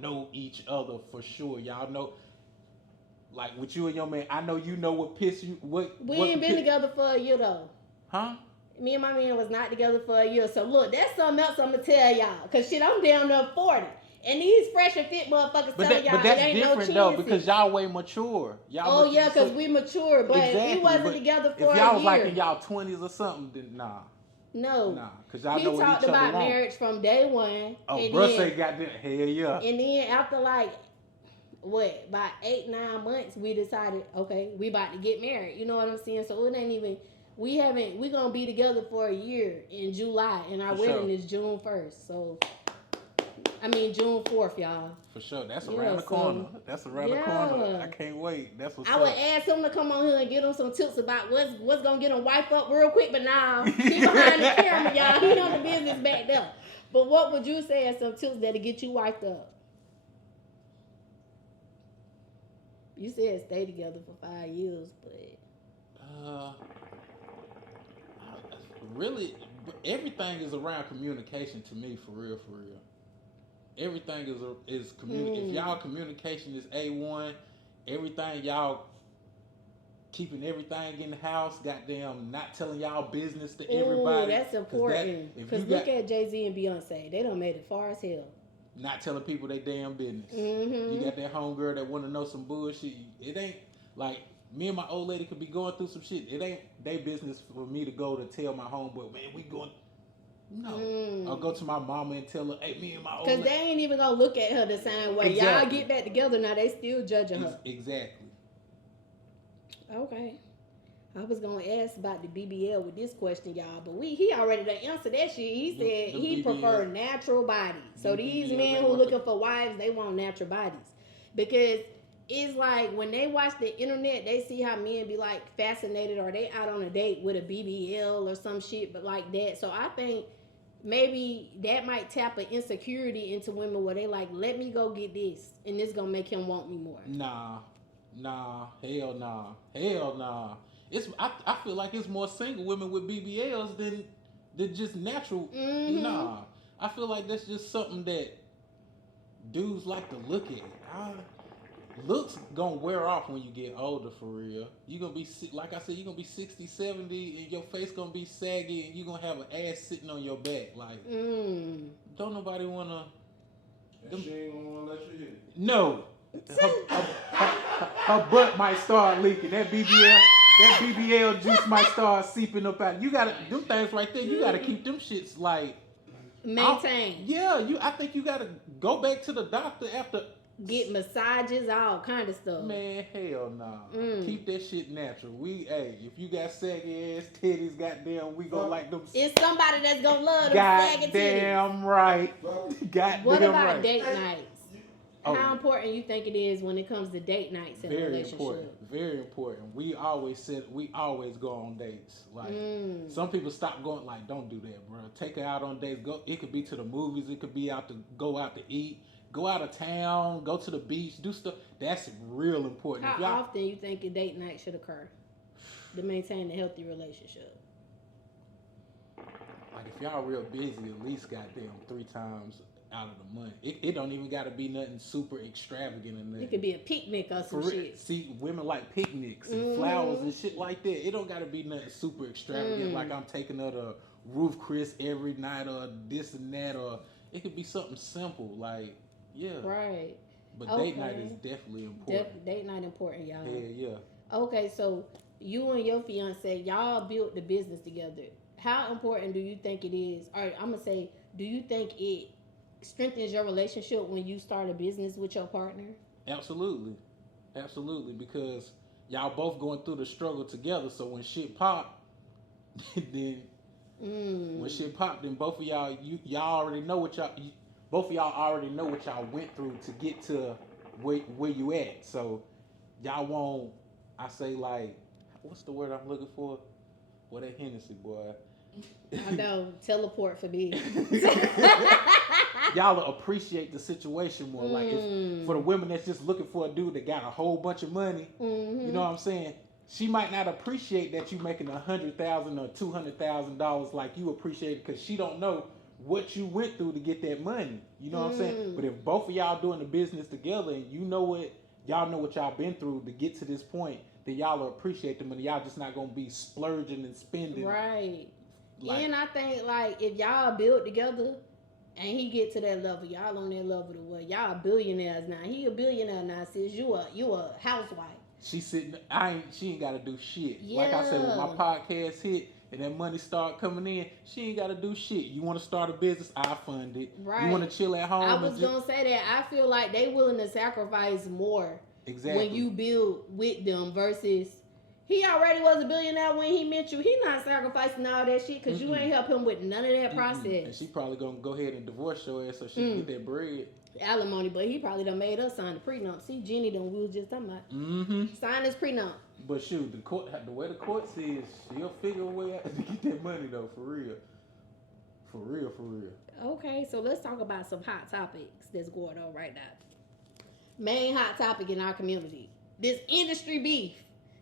know each other for sure. Y'all know, like with you and your man, I know you know what piss you. We ain't been together for a year though. Huh? Me and my man was not together for a year. So look, that's something else I'm gonna tell y'all. Cause shit, I'm down to 40. And these fresh and fit motherfuckers telling y'all that's it ain't different no chance. though, because y'all way mature. Y'all cause we mature, but exactly, we wasn't together for a year. If y'all was like in y'all 20s or something, then nah. No. Nah, cause y'all know what each other want. He talked about marriage from day one. Oh, bro say goddamn, hell yeah. And then after like, about 8-9 months, we decided, okay, we about to get married. You know what I'm saying? So it ain't even, we gonna be together for a year in July, and our wedding is June 1st. So, June 4th, y'all. For sure. That's around the corner. That's around the corner. I can't wait. That's what's up. I would ask him to come on here and get him some tips about what's going to get him wiped up real quick, but now he behind the camera, y'all. He on the business back there. But what would you say as some tips that'll get you wiped up? You said stay together for 5 years, but... really, everything is around communication to me, for real. Everything is communication. If y'all communication is A1, everything y'all keeping everything in the house, goddamn, not telling y'all business to everybody. That's important. Because look at Jay-Z and Beyonce. They done made it far as hell. Not telling people they damn business. Mm-hmm. You got that homegirl that want to know some bullshit. It ain't like me and my old lady could be going through some shit. It ain't they business for me to go to tell my homeboy, man, we going. No. I'll go to my mama and tell her, hey, me and my old Because they ain't even gonna look at her the same way. Exactly. Y'all get back together now, they still judging her. Exactly. Okay. I was gonna ask about the BBL with this question, y'all, but he already done answered that shit. He said The he BBL. prefer natural bodies. So these BBL, men they who want looking for wives, they want natural bodies. Because it's like when they watch the internet, they see how men be like fascinated or they out on a date with a BBL or some shit, but like that. So I think maybe that might tap an insecurity into women where they like, let me go get this, and this gonna make him want me more. Nah, hell nah. I feel like it's more single women with BBLs than just natural. Mm-hmm. Nah, I feel like that's just something that dudes like to look at. Looks gonna wear off when you get older, for real. You gonna be, like I said, you gonna be 60, 70, and your face gonna be saggy, and you gonna have an ass sitting on your back. Like, don't nobody wanna. And she ain't gonna wanna let you hit it. No. Her butt might start leaking. That BBL juice might start seeping up out. You gotta, them things right there, you gotta keep them shits like Maintain. I think you gotta go back to the doctor after. Get massages, all kind of stuff. Man, hell nah. Keep that shit natural. If you got saggy ass titties, goddamn, we gonna like them. It's somebody that's gonna love them saggy titties. Goddamn right. Goddamn What about right. date nights? How important you think it is when it comes to date nights in a relationship? Very important. We always go on dates. Like some people stop going. Like, don't do that, bro. Take her out on dates. Go. It could be to the movies. It could be go out to eat. Go out of town, go to the beach, do stuff. That's real important. How often you think a date night should occur to maintain a healthy relationship? Like, if y'all real busy, at least goddamn 3 times out of the month. It don't even got to be nothing super extravagant in there. It could be a picnic or some shit. See, women like picnics and flowers and shit like that. It don't got to be nothing super extravagant, like I'm taking her to Roof Chris every night or this and that. Or it could be something simple, like, yeah. Right. But date night is definitely important. Date night important, y'all. Yeah. Okay, so you and your fiance, y'all built the business together. How important do you think it is? All right, I'm going to say, do you think it strengthens your relationship when you start a business with your partner? Absolutely. Because y'all both going through the struggle together. So when shit pop, then then both of y'all, y'all already know what both of y'all already know what y'all went through to get to where you at. So y'all won't, I say, like, what's the word I'm looking for? Well, that Hennessy, boy. I know, teleport for me. Y'all will appreciate the situation more. Like, for the women that's just looking for a dude that got a whole bunch of money, you know what I'm saying? She might not appreciate that you making $100,000 or $200,000 like you appreciate it, because she don't know what you went through to get that money. You know what I'm saying? But if both of y'all doing the business together and y'all know what y'all been through to get to this point, then y'all will appreciate the money. Y'all just not gonna be splurging and spending. Right. Like, and I think, like, if y'all build together and he get to that level, y'all on that level to where y'all billionaires now. He a billionaire now, sis. You a housewife. She ain't gotta do shit. Yeah. Like I said, when my podcast hit and that money start coming in, she ain't gotta do shit. You wanna start a business, I fund it. Right. You wanna chill at home. I was gonna say that. I feel like they willing to sacrifice more when you build with them versus he already was a billionaire when he met you. He not sacrificing all that shit because you ain't help him with none of that process. And she probably gonna go ahead and divorce your ass so she can get that bread. Alimony, but he probably done made us sign the prenup. See, Jenny done, we was just talking about. Sign this prenup. But shoot, the way the court says, she'll figure a way out to get that money though, for real. For real. Okay, so let's talk about some hot topics that's going on right now. Main hot topic in our community. This industry beef.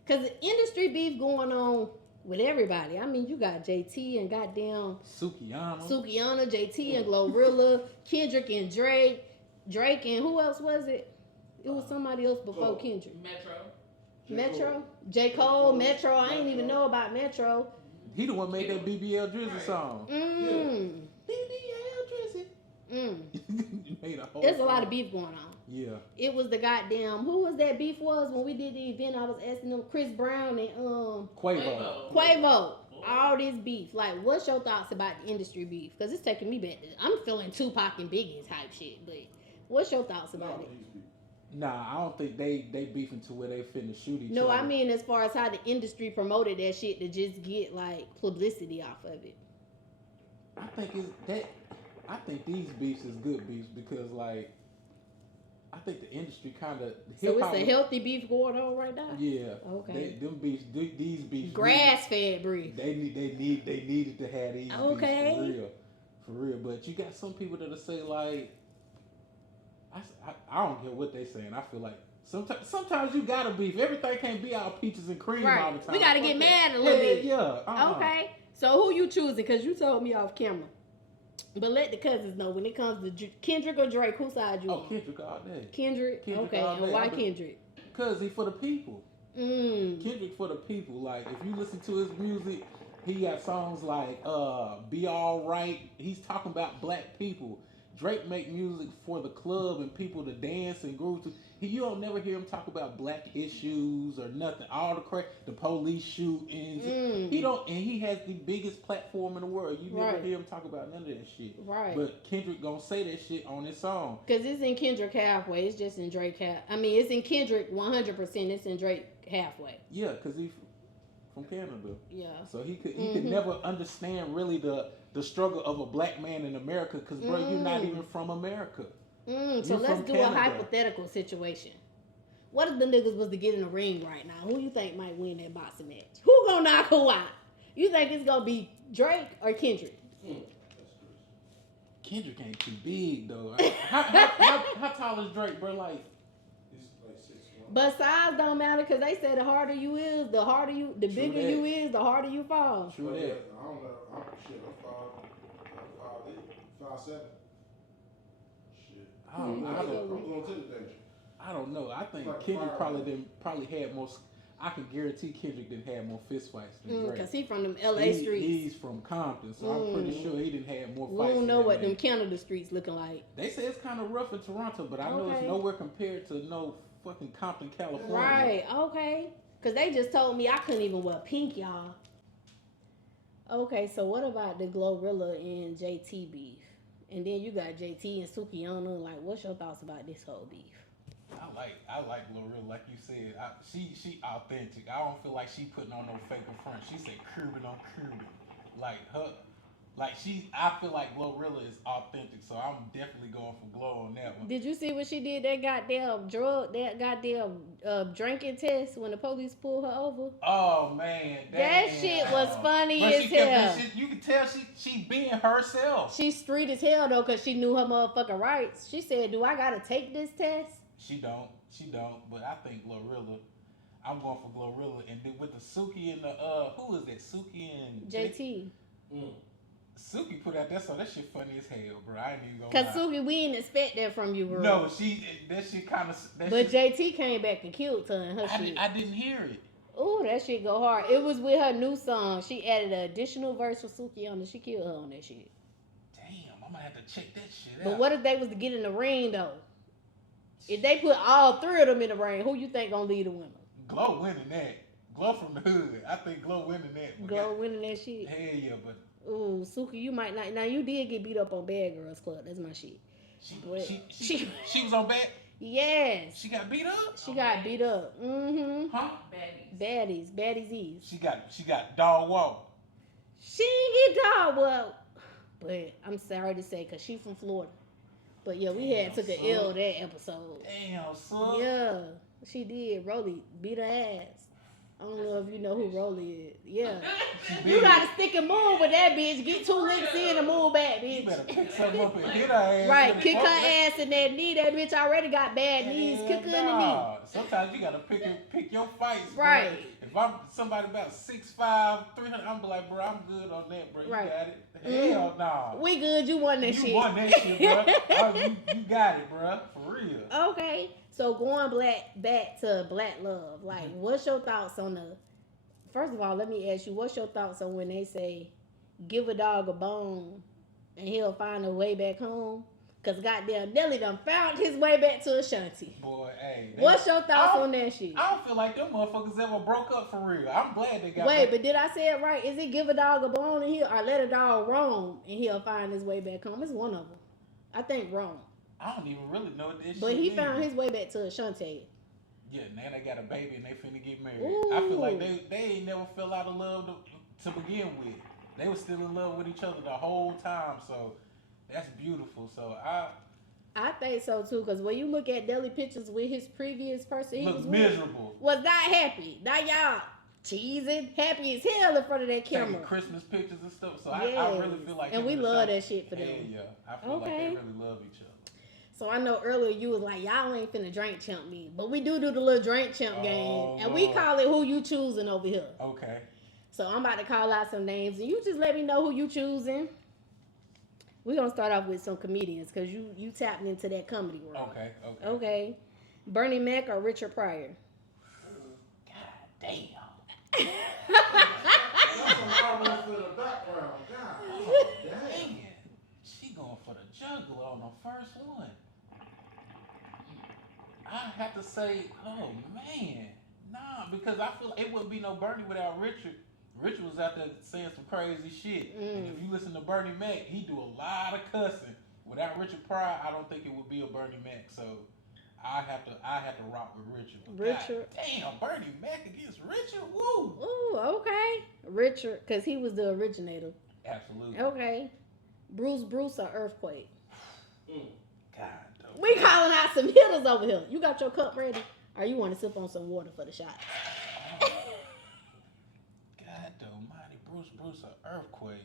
Because the industry beef going on with everybody. I mean, you got JT and goddamn Sukihana, JT and Glorilla, Kendrick and Drake and who else was it? It was somebody else before Kendrick. Metro? J. Cole, Metro. I ain't even know about Metro. He the one made that BBL Drizzy song. BBL Drizzy. There's a lot of beef going on. Yeah. It was the goddamn, who was that beef was when we did the event? I was asking them, Chris Brown and Quavo. I all this beef. Like, what's your thoughts about the industry beef? Because it's taking me back. I'm feeling Tupac and Biggie type shit. But what's your thoughts about it? Nah, I don't think they beefing to where they finna shoot each other. No, I mean as far as how the industry promoted that shit to just get like publicity off of it. I think these beefs is good beefs because like I think the industry kind of So it's a healthy beef going on right now. Yeah. Okay. Them beefs, these beefs. Grass fed beef. They needed to have these Okay. beefs for real. But you got some people that'll say like, I don't care what they saying. I feel like sometimes you gotta beef. Everything can't be all peaches and cream all the time. We gotta get mad a little bit. Yeah. Okay. So who you choosing? Because you told me off camera. But let the cousins know when it comes to Kendrick or Drake, whose side you on? Kendrick all day. Kendrick okay. all day. And why Kendrick? Because he for the people. Kendrick for the people. Like if you listen to his music, he got songs like Be Alright. He's talking about black people. Drake make music for the club and people to dance and groove to. You don't never hear him talk about black issues or nothing. All the crap, the police shootings. He don't, and he has the biggest platform in the world. You never hear him talk about none of that shit. Right. But Kendrick gonna say that shit on his song. Because it's in Kendrick halfway. It's just in Drake half. I mean, it's in Kendrick 100%. It's in Drake halfway. Yeah, because he's from Canada. Yeah. So he could never understand really the struggle of a black man in America because, bro, you're not even from America. So let's do a hypothetical situation. What if the niggas was to get in the ring right now? Who you think might win that boxing match? Who gonna knock who out? You think it's gonna be Drake or Kendrick? Kendrick ain't too big though. How tall is Drake, bro? Like He's like 6'1". But size don't matter because they say the harder you is, the bigger you is, the harder you fall. True that. I don't know. I'm 5'7". Shit. I'm going to the danger. I don't know. I think Like Kendrick fire. probably had more. I can guarantee Kendrick didn't have more fist fights than Drake. Because he from them LA streets. He's from Compton, so I'm pretty sure he didn't have more We fights. don't know than what that them man. Canada streets looking like. They say it's kind of rough in Toronto, but I know it's nowhere compared to no fucking Compton, California. Right, okay. Because they just told me I couldn't even wear pink, y'all. Okay, so what about the Glorilla and JT beef? And then you got JT and Sukiyana. Like, what's your thoughts about this whole beef? I like Glorilla, like you said. She authentic. I don't feel like she putting on no fake in front. She said Cuban on Cuban. I feel like Glorilla is authentic, so I'm definitely going for Glow on that one. Did you see what she did? That goddamn drinking test when the police pulled her over. Oh man, That shit was funny But as hell. You can tell she being herself. She's street as hell though, cause she knew her motherfucking rights. She said, "Do I gotta take this test?" She don't. But I think Glorilla. I'm going for Glorilla, and then with the Suki and the who is that? Suki and JT. Suki put out that song. That shit funny as hell, bro. I ain't even gonna Cause lie. Suki, we didn't expect that from you, bro. No, that shit kind of. But JT came back and killed her and her shit. I didn't hear it. Ooh, that shit go hard. It was with her new song. She added an additional verse for Suki on it. She killed her on that shit. Damn, I'm gonna have to check that shit out. But what if they was to get in the ring though? If they put all three of them in the ring, who you think gonna lead the winner? Glow winning that. Glow from the hood. I think Glow winning that. Glow winning that shit. Hell yeah, but Ooh, Suki, you might not. Now you did get beat up on Bad Girls Club. That's my shit. she was on bad. Yes. She got beat up. She got beat up. Huh? Baddies. She got dog walk. She didn't get dog walk. But I'm sorry to say, cause she's from Florida. But yeah, we took an L that episode. Damn, son. Yeah, she did. Rolly beat her ass. I don't know if you know who Rolly is. Yeah. You gotta stick and move with that bitch. Get 2 licks in and move back, bitch. You better pick something up and hit her ass. Right, kick her ass in that knee. That bitch already got bad knees. Kick her in the knee. Sometimes you gotta pick your fights, right? Bro. If I'm somebody about 6'5", 300, I'm be like, bro, I'm good on that, bro. You got it. Hell nah. We good. You won that shit. You won that shit, bro. You got it, bro. For real. Okay. So going back to Black Love, like, what's your thoughts on the? First of all, let me ask you, what's your thoughts on when they say, "Give a dog a bone, and he'll find a way back home"? Cause goddamn Nelly done found his way back to Ashanti. Boy, hey. What's your thoughts on that shit? I don't feel like them motherfuckers ever broke up for real. I'm glad they got Wait, back. but did I say it right? Is it give a dog a bone and or let a dog roam and he'll find his way back home? It's one of them. I think roam. I don't even really know what this But shit he mean. found his way back to Ashanti. Yeah, now they got a baby and they finna get married. Ooh. I feel like they ain't never fell out of love to begin with. They were still in love with each other the whole time, so that's beautiful. So I think so too, because when you look at Nelly pictures with his previous person, he looks was miserable. Was not happy. Now y'all cheesing, happy as hell in front of that camera. Taking Christmas pictures and stuff. So Yes. I really feel like and we love that shit for them. Yeah, I feel like they really love each other. So I know earlier you was like, y'all ain't finna drink champ me. But we do the little drink champ game. And we call it who you choosing over here. Okay. So I'm about to call out some names and you just let me know who you choosing. We're gonna start off with some comedians because you tapping into that comedy world. Okay. Bernie Mac or Richard Pryor? God damn. That's some harmony for the background. God damn. Man, she going for the juggler on the first one. I have to say, oh man, nah, because I feel it wouldn't be no Bernie without Richard. Richard was out there saying some crazy shit. And if you listen to Bernie Mac, he do a lot of cussing. Without Richard Pryor, I don't think it would be a Bernie Mac. So I have to rock with Richard. But Richard. God damn, Bernie Mac against Richard. Woo. Ooh, okay. Richard, because he was the originator. Absolutely. Okay. Bruce or Earthquake? God damn. We calling out some hitters over here. You got your cup ready? Or you want to sip on some water for the shot? God almighty, Bruce or Earthquake.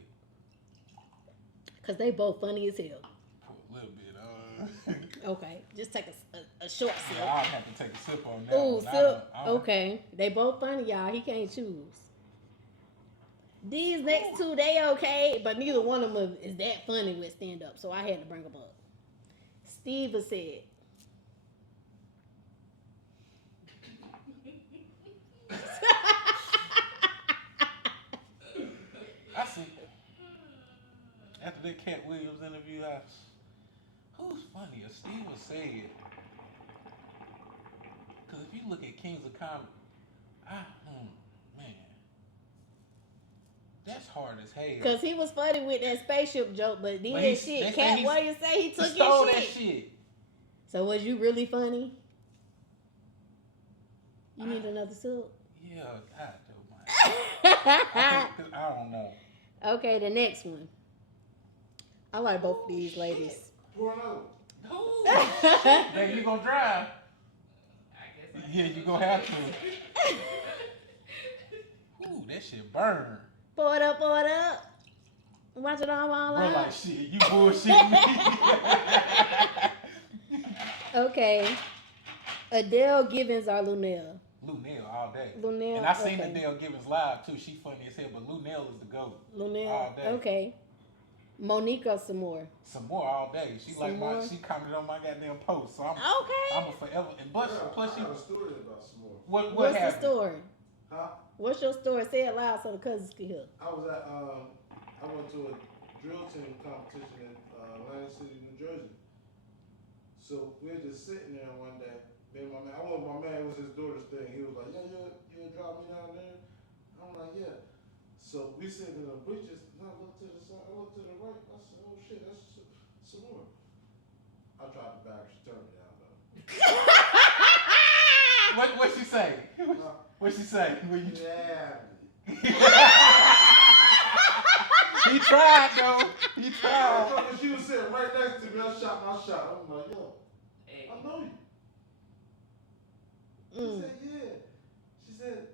Because they both funny as hell. For a little bit, Okay, just take a short sip. I'll have to take a sip on that. Ooh, one. sip. I don't- Okay. They both funny, y'all. He can't choose. These next two, they okay, but neither one of them is that funny with stand up, so I had to bring them up. Steve has said. I see. After that Cat Williams interview, who's funnier? Steve was said. Because if you look at Kings of Comedy, man, that's hard as hell. Because he was funny with that spaceship joke, but then But that they shit, say Cat he's- Williams say he took stole his that shit. shit. So was you really funny? You need another sip? Yeah, God almighty. I don't know. Okay, the next one. I like both of these ladies. Pour another. Ooh, man, you gonna drive? I guess Yeah, you gonna have to. Ooh, that shit burn. Pour it up, pour it up. Watch it all Bro, out. like shit, you bullshitting me. Okay. Adele Givens or Lunel? Lunel all day. Lunel, And I seen okay. Adele Givens live too. She funny as hell, but Lunel is the GOAT. Lunel. All day. Okay. Monique or some more? Some more all day. She Some like more? she commented on my goddamn post. So I'm Okay. a forever. And plus I she got a story about some more. what What's the happened? story? Huh? What's your story? Say it loud so the cousins can hear. I was at I went to a drill team competition in Atlantic City, New Jersey. So we were just sitting there one day. Me and my man, I went with my man, it was his daughter's thing. He was like, yeah, you'll drop me down there? I'm like, yeah. So we sitting in the bleachers, and I looked to the side, I looked to the right, I said, oh shit, that's some more. I tried to back her, she turned me down though. What she say? What she say? Yeah. He tried though. He tried. When she was sitting right next to me, I shot my shot. I'm like, yo, Hey. I know you. She said, yeah. She said,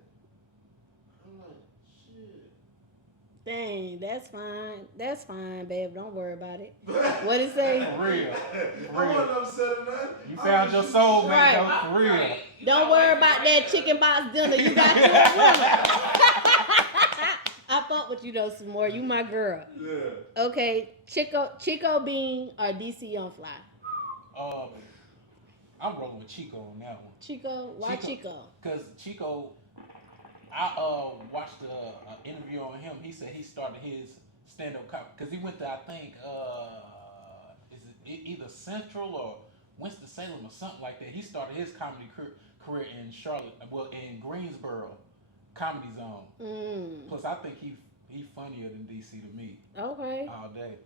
I'm like, shit. Dang, that's fine. That's fine, babe. Don't worry about it. What it say? For real. I wasn't upset or nothing. You found your soul, Right. man. Though, for real. Right. You Don't gotta worry wait about for that it. chicken box dinner. You got you a winner. I fuck with you though some more. You my girl. Yeah. Okay, Chico Bean or DC on Fly? I'm rolling with Chico on that one. Chico, why Chico? Because Chico, I watched an interview on him. He said he started his stand-up comedy because he went to, I think, either Central or Winston-Salem or something like that. He started his comedy career in Charlotte, in Greensboro, Comedy Zone. Plus, I think he funnier than DC to me. Okay. All day.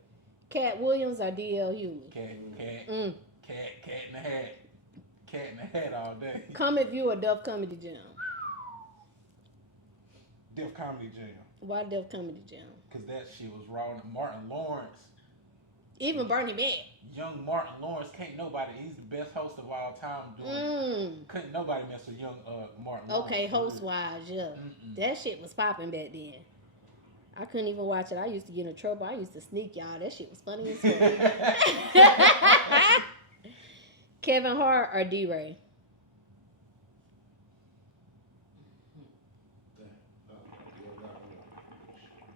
Cat Williams or DL Hughley? Cat in the hat. Cat in the hat all day. Comic View or Duff Comedy Jam? Def Comedy Jam. Why Duff Comedy Jam? Because that shit was raw. And Martin Lawrence. Even Bernie Mac. Young Martin Lawrence, can't nobody. He's the best host of all time. Couldn't nobody mess with young Martin Lawrence. Okay, host wise, yeah. That shit was popping back then. I couldn't even watch it. I used to get in trouble. I used to sneak, y'all. That shit was funny as hell. Kevin Hart or D-Ray?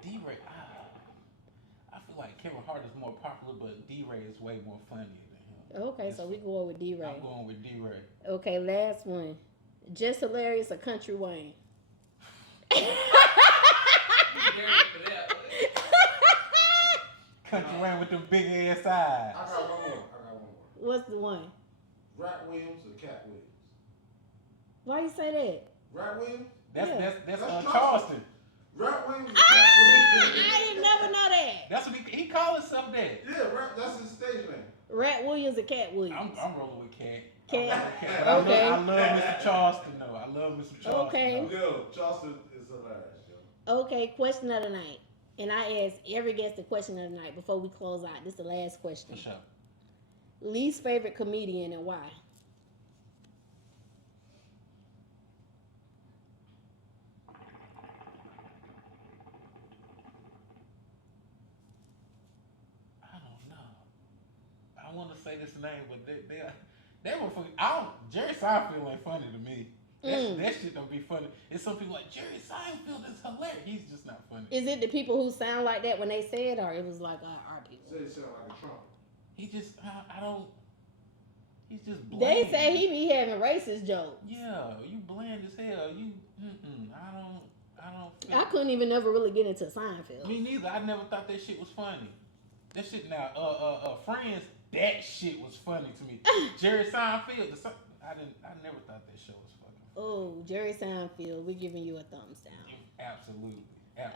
D-Ray, I feel like Kevin Hart is more popular, but D-Ray is way more funny than him. Okay, so we going with D-Ray. I'm going with D-Ray. Okay, last one. Just Hilarious or Country Wayne? Country Wayne with them big ass eyes. I got one more. What's the one? Rat Williams or Cat Williams? Why you say that? Rat Williams? That's That's Charleston. Rat Williams or Cat Williams? I didn't never know that. That's what he call himself that. Yeah, that's his stage name. Rat Williams or Cat Williams? I'm rolling with Cat. Cat. But Okay. I love Mr. Charleston though. I love Mr. Charleston. Okay. Yo, Charleston is hilarious, yo. Okay, question of the night. And I ask every guest the question of the night before we close out. This is the last question. For sure. Least favorite comedian and why? I don't know. I want to say this name, but they were funny. Jerry Seinfeld ain't funny to me. That shit don't be funny. It's some people like Jerry Seinfeld is hilarious. He's just not funny. Is it the people who sound like that when they say it, or it was like our people? Say it sound like a trumpet. He just I don't. He's just bland. They say he be having racist jokes. Yeah, you bland as hell. You I don't. I couldn't even never really get into Seinfeld. Me neither. I never thought that shit was funny. That shit now, Friends. That shit was funny to me. Jerry Seinfeld. I never thought that show was funny. Oh, Jerry Seinfeld, we're giving you a thumbs down. Absolutely.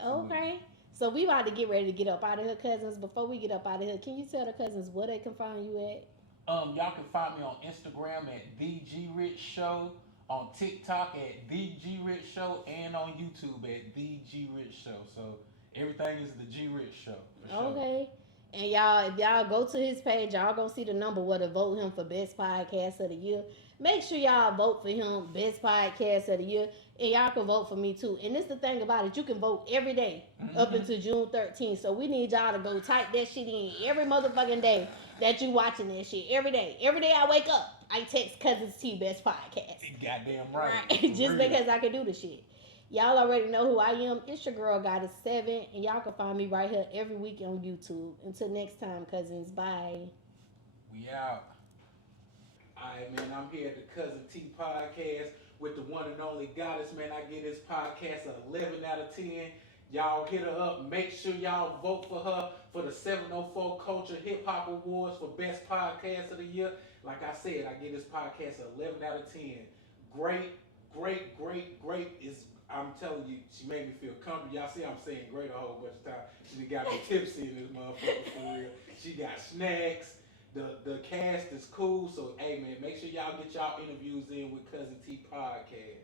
Okay. So we about to get ready to get up out of here, cousins. Before we get up out of here, can you tell the cousins where they can find you at? Y'all can find me on Instagram at The G Rich Show, on TikTok at The G Rich Show, and on YouTube at The G Rich Show. So everything is The G Rich Show. For sure. Okay. And y'all, if y'all go to his page, y'all gonna see the number where to vote him for Best Podcast of the Year. Make sure y'all vote for him Best Podcast of the Year. And y'all can vote for me too. And this the thing about it, you can vote every day up until June 13th. So we need y'all to go type that shit in every motherfucking day that you watching that shit. Every day. Every day I wake up, I text Cousins T Best Podcast. Goddamn right. Just because I can do the shit. Y'all already know who I am. It's your girl, Goddess 7. And y'all can find me right here every week on YouTube. Until next time, cousins. Bye. We out. Alright, man, I'm here at the Cuzn T Podcast with the one and only Goddess, man. I give this podcast an 11 out of 10. Y'all hit her up. Make sure y'all vote for her for the 704 Culture Hip Hop Awards for Best Podcast of the Year. Like I said, I give this podcast an 11 out of 10. Great is, I'm telling you, she made me feel comfortable. Y'all see I'm saying great a whole bunch of times. She got me tipsy in this motherfucker for real. She got snacks. The cast is cool. So, hey, man, make sure y'all get y'all interviews in with Cuzn T Podcast.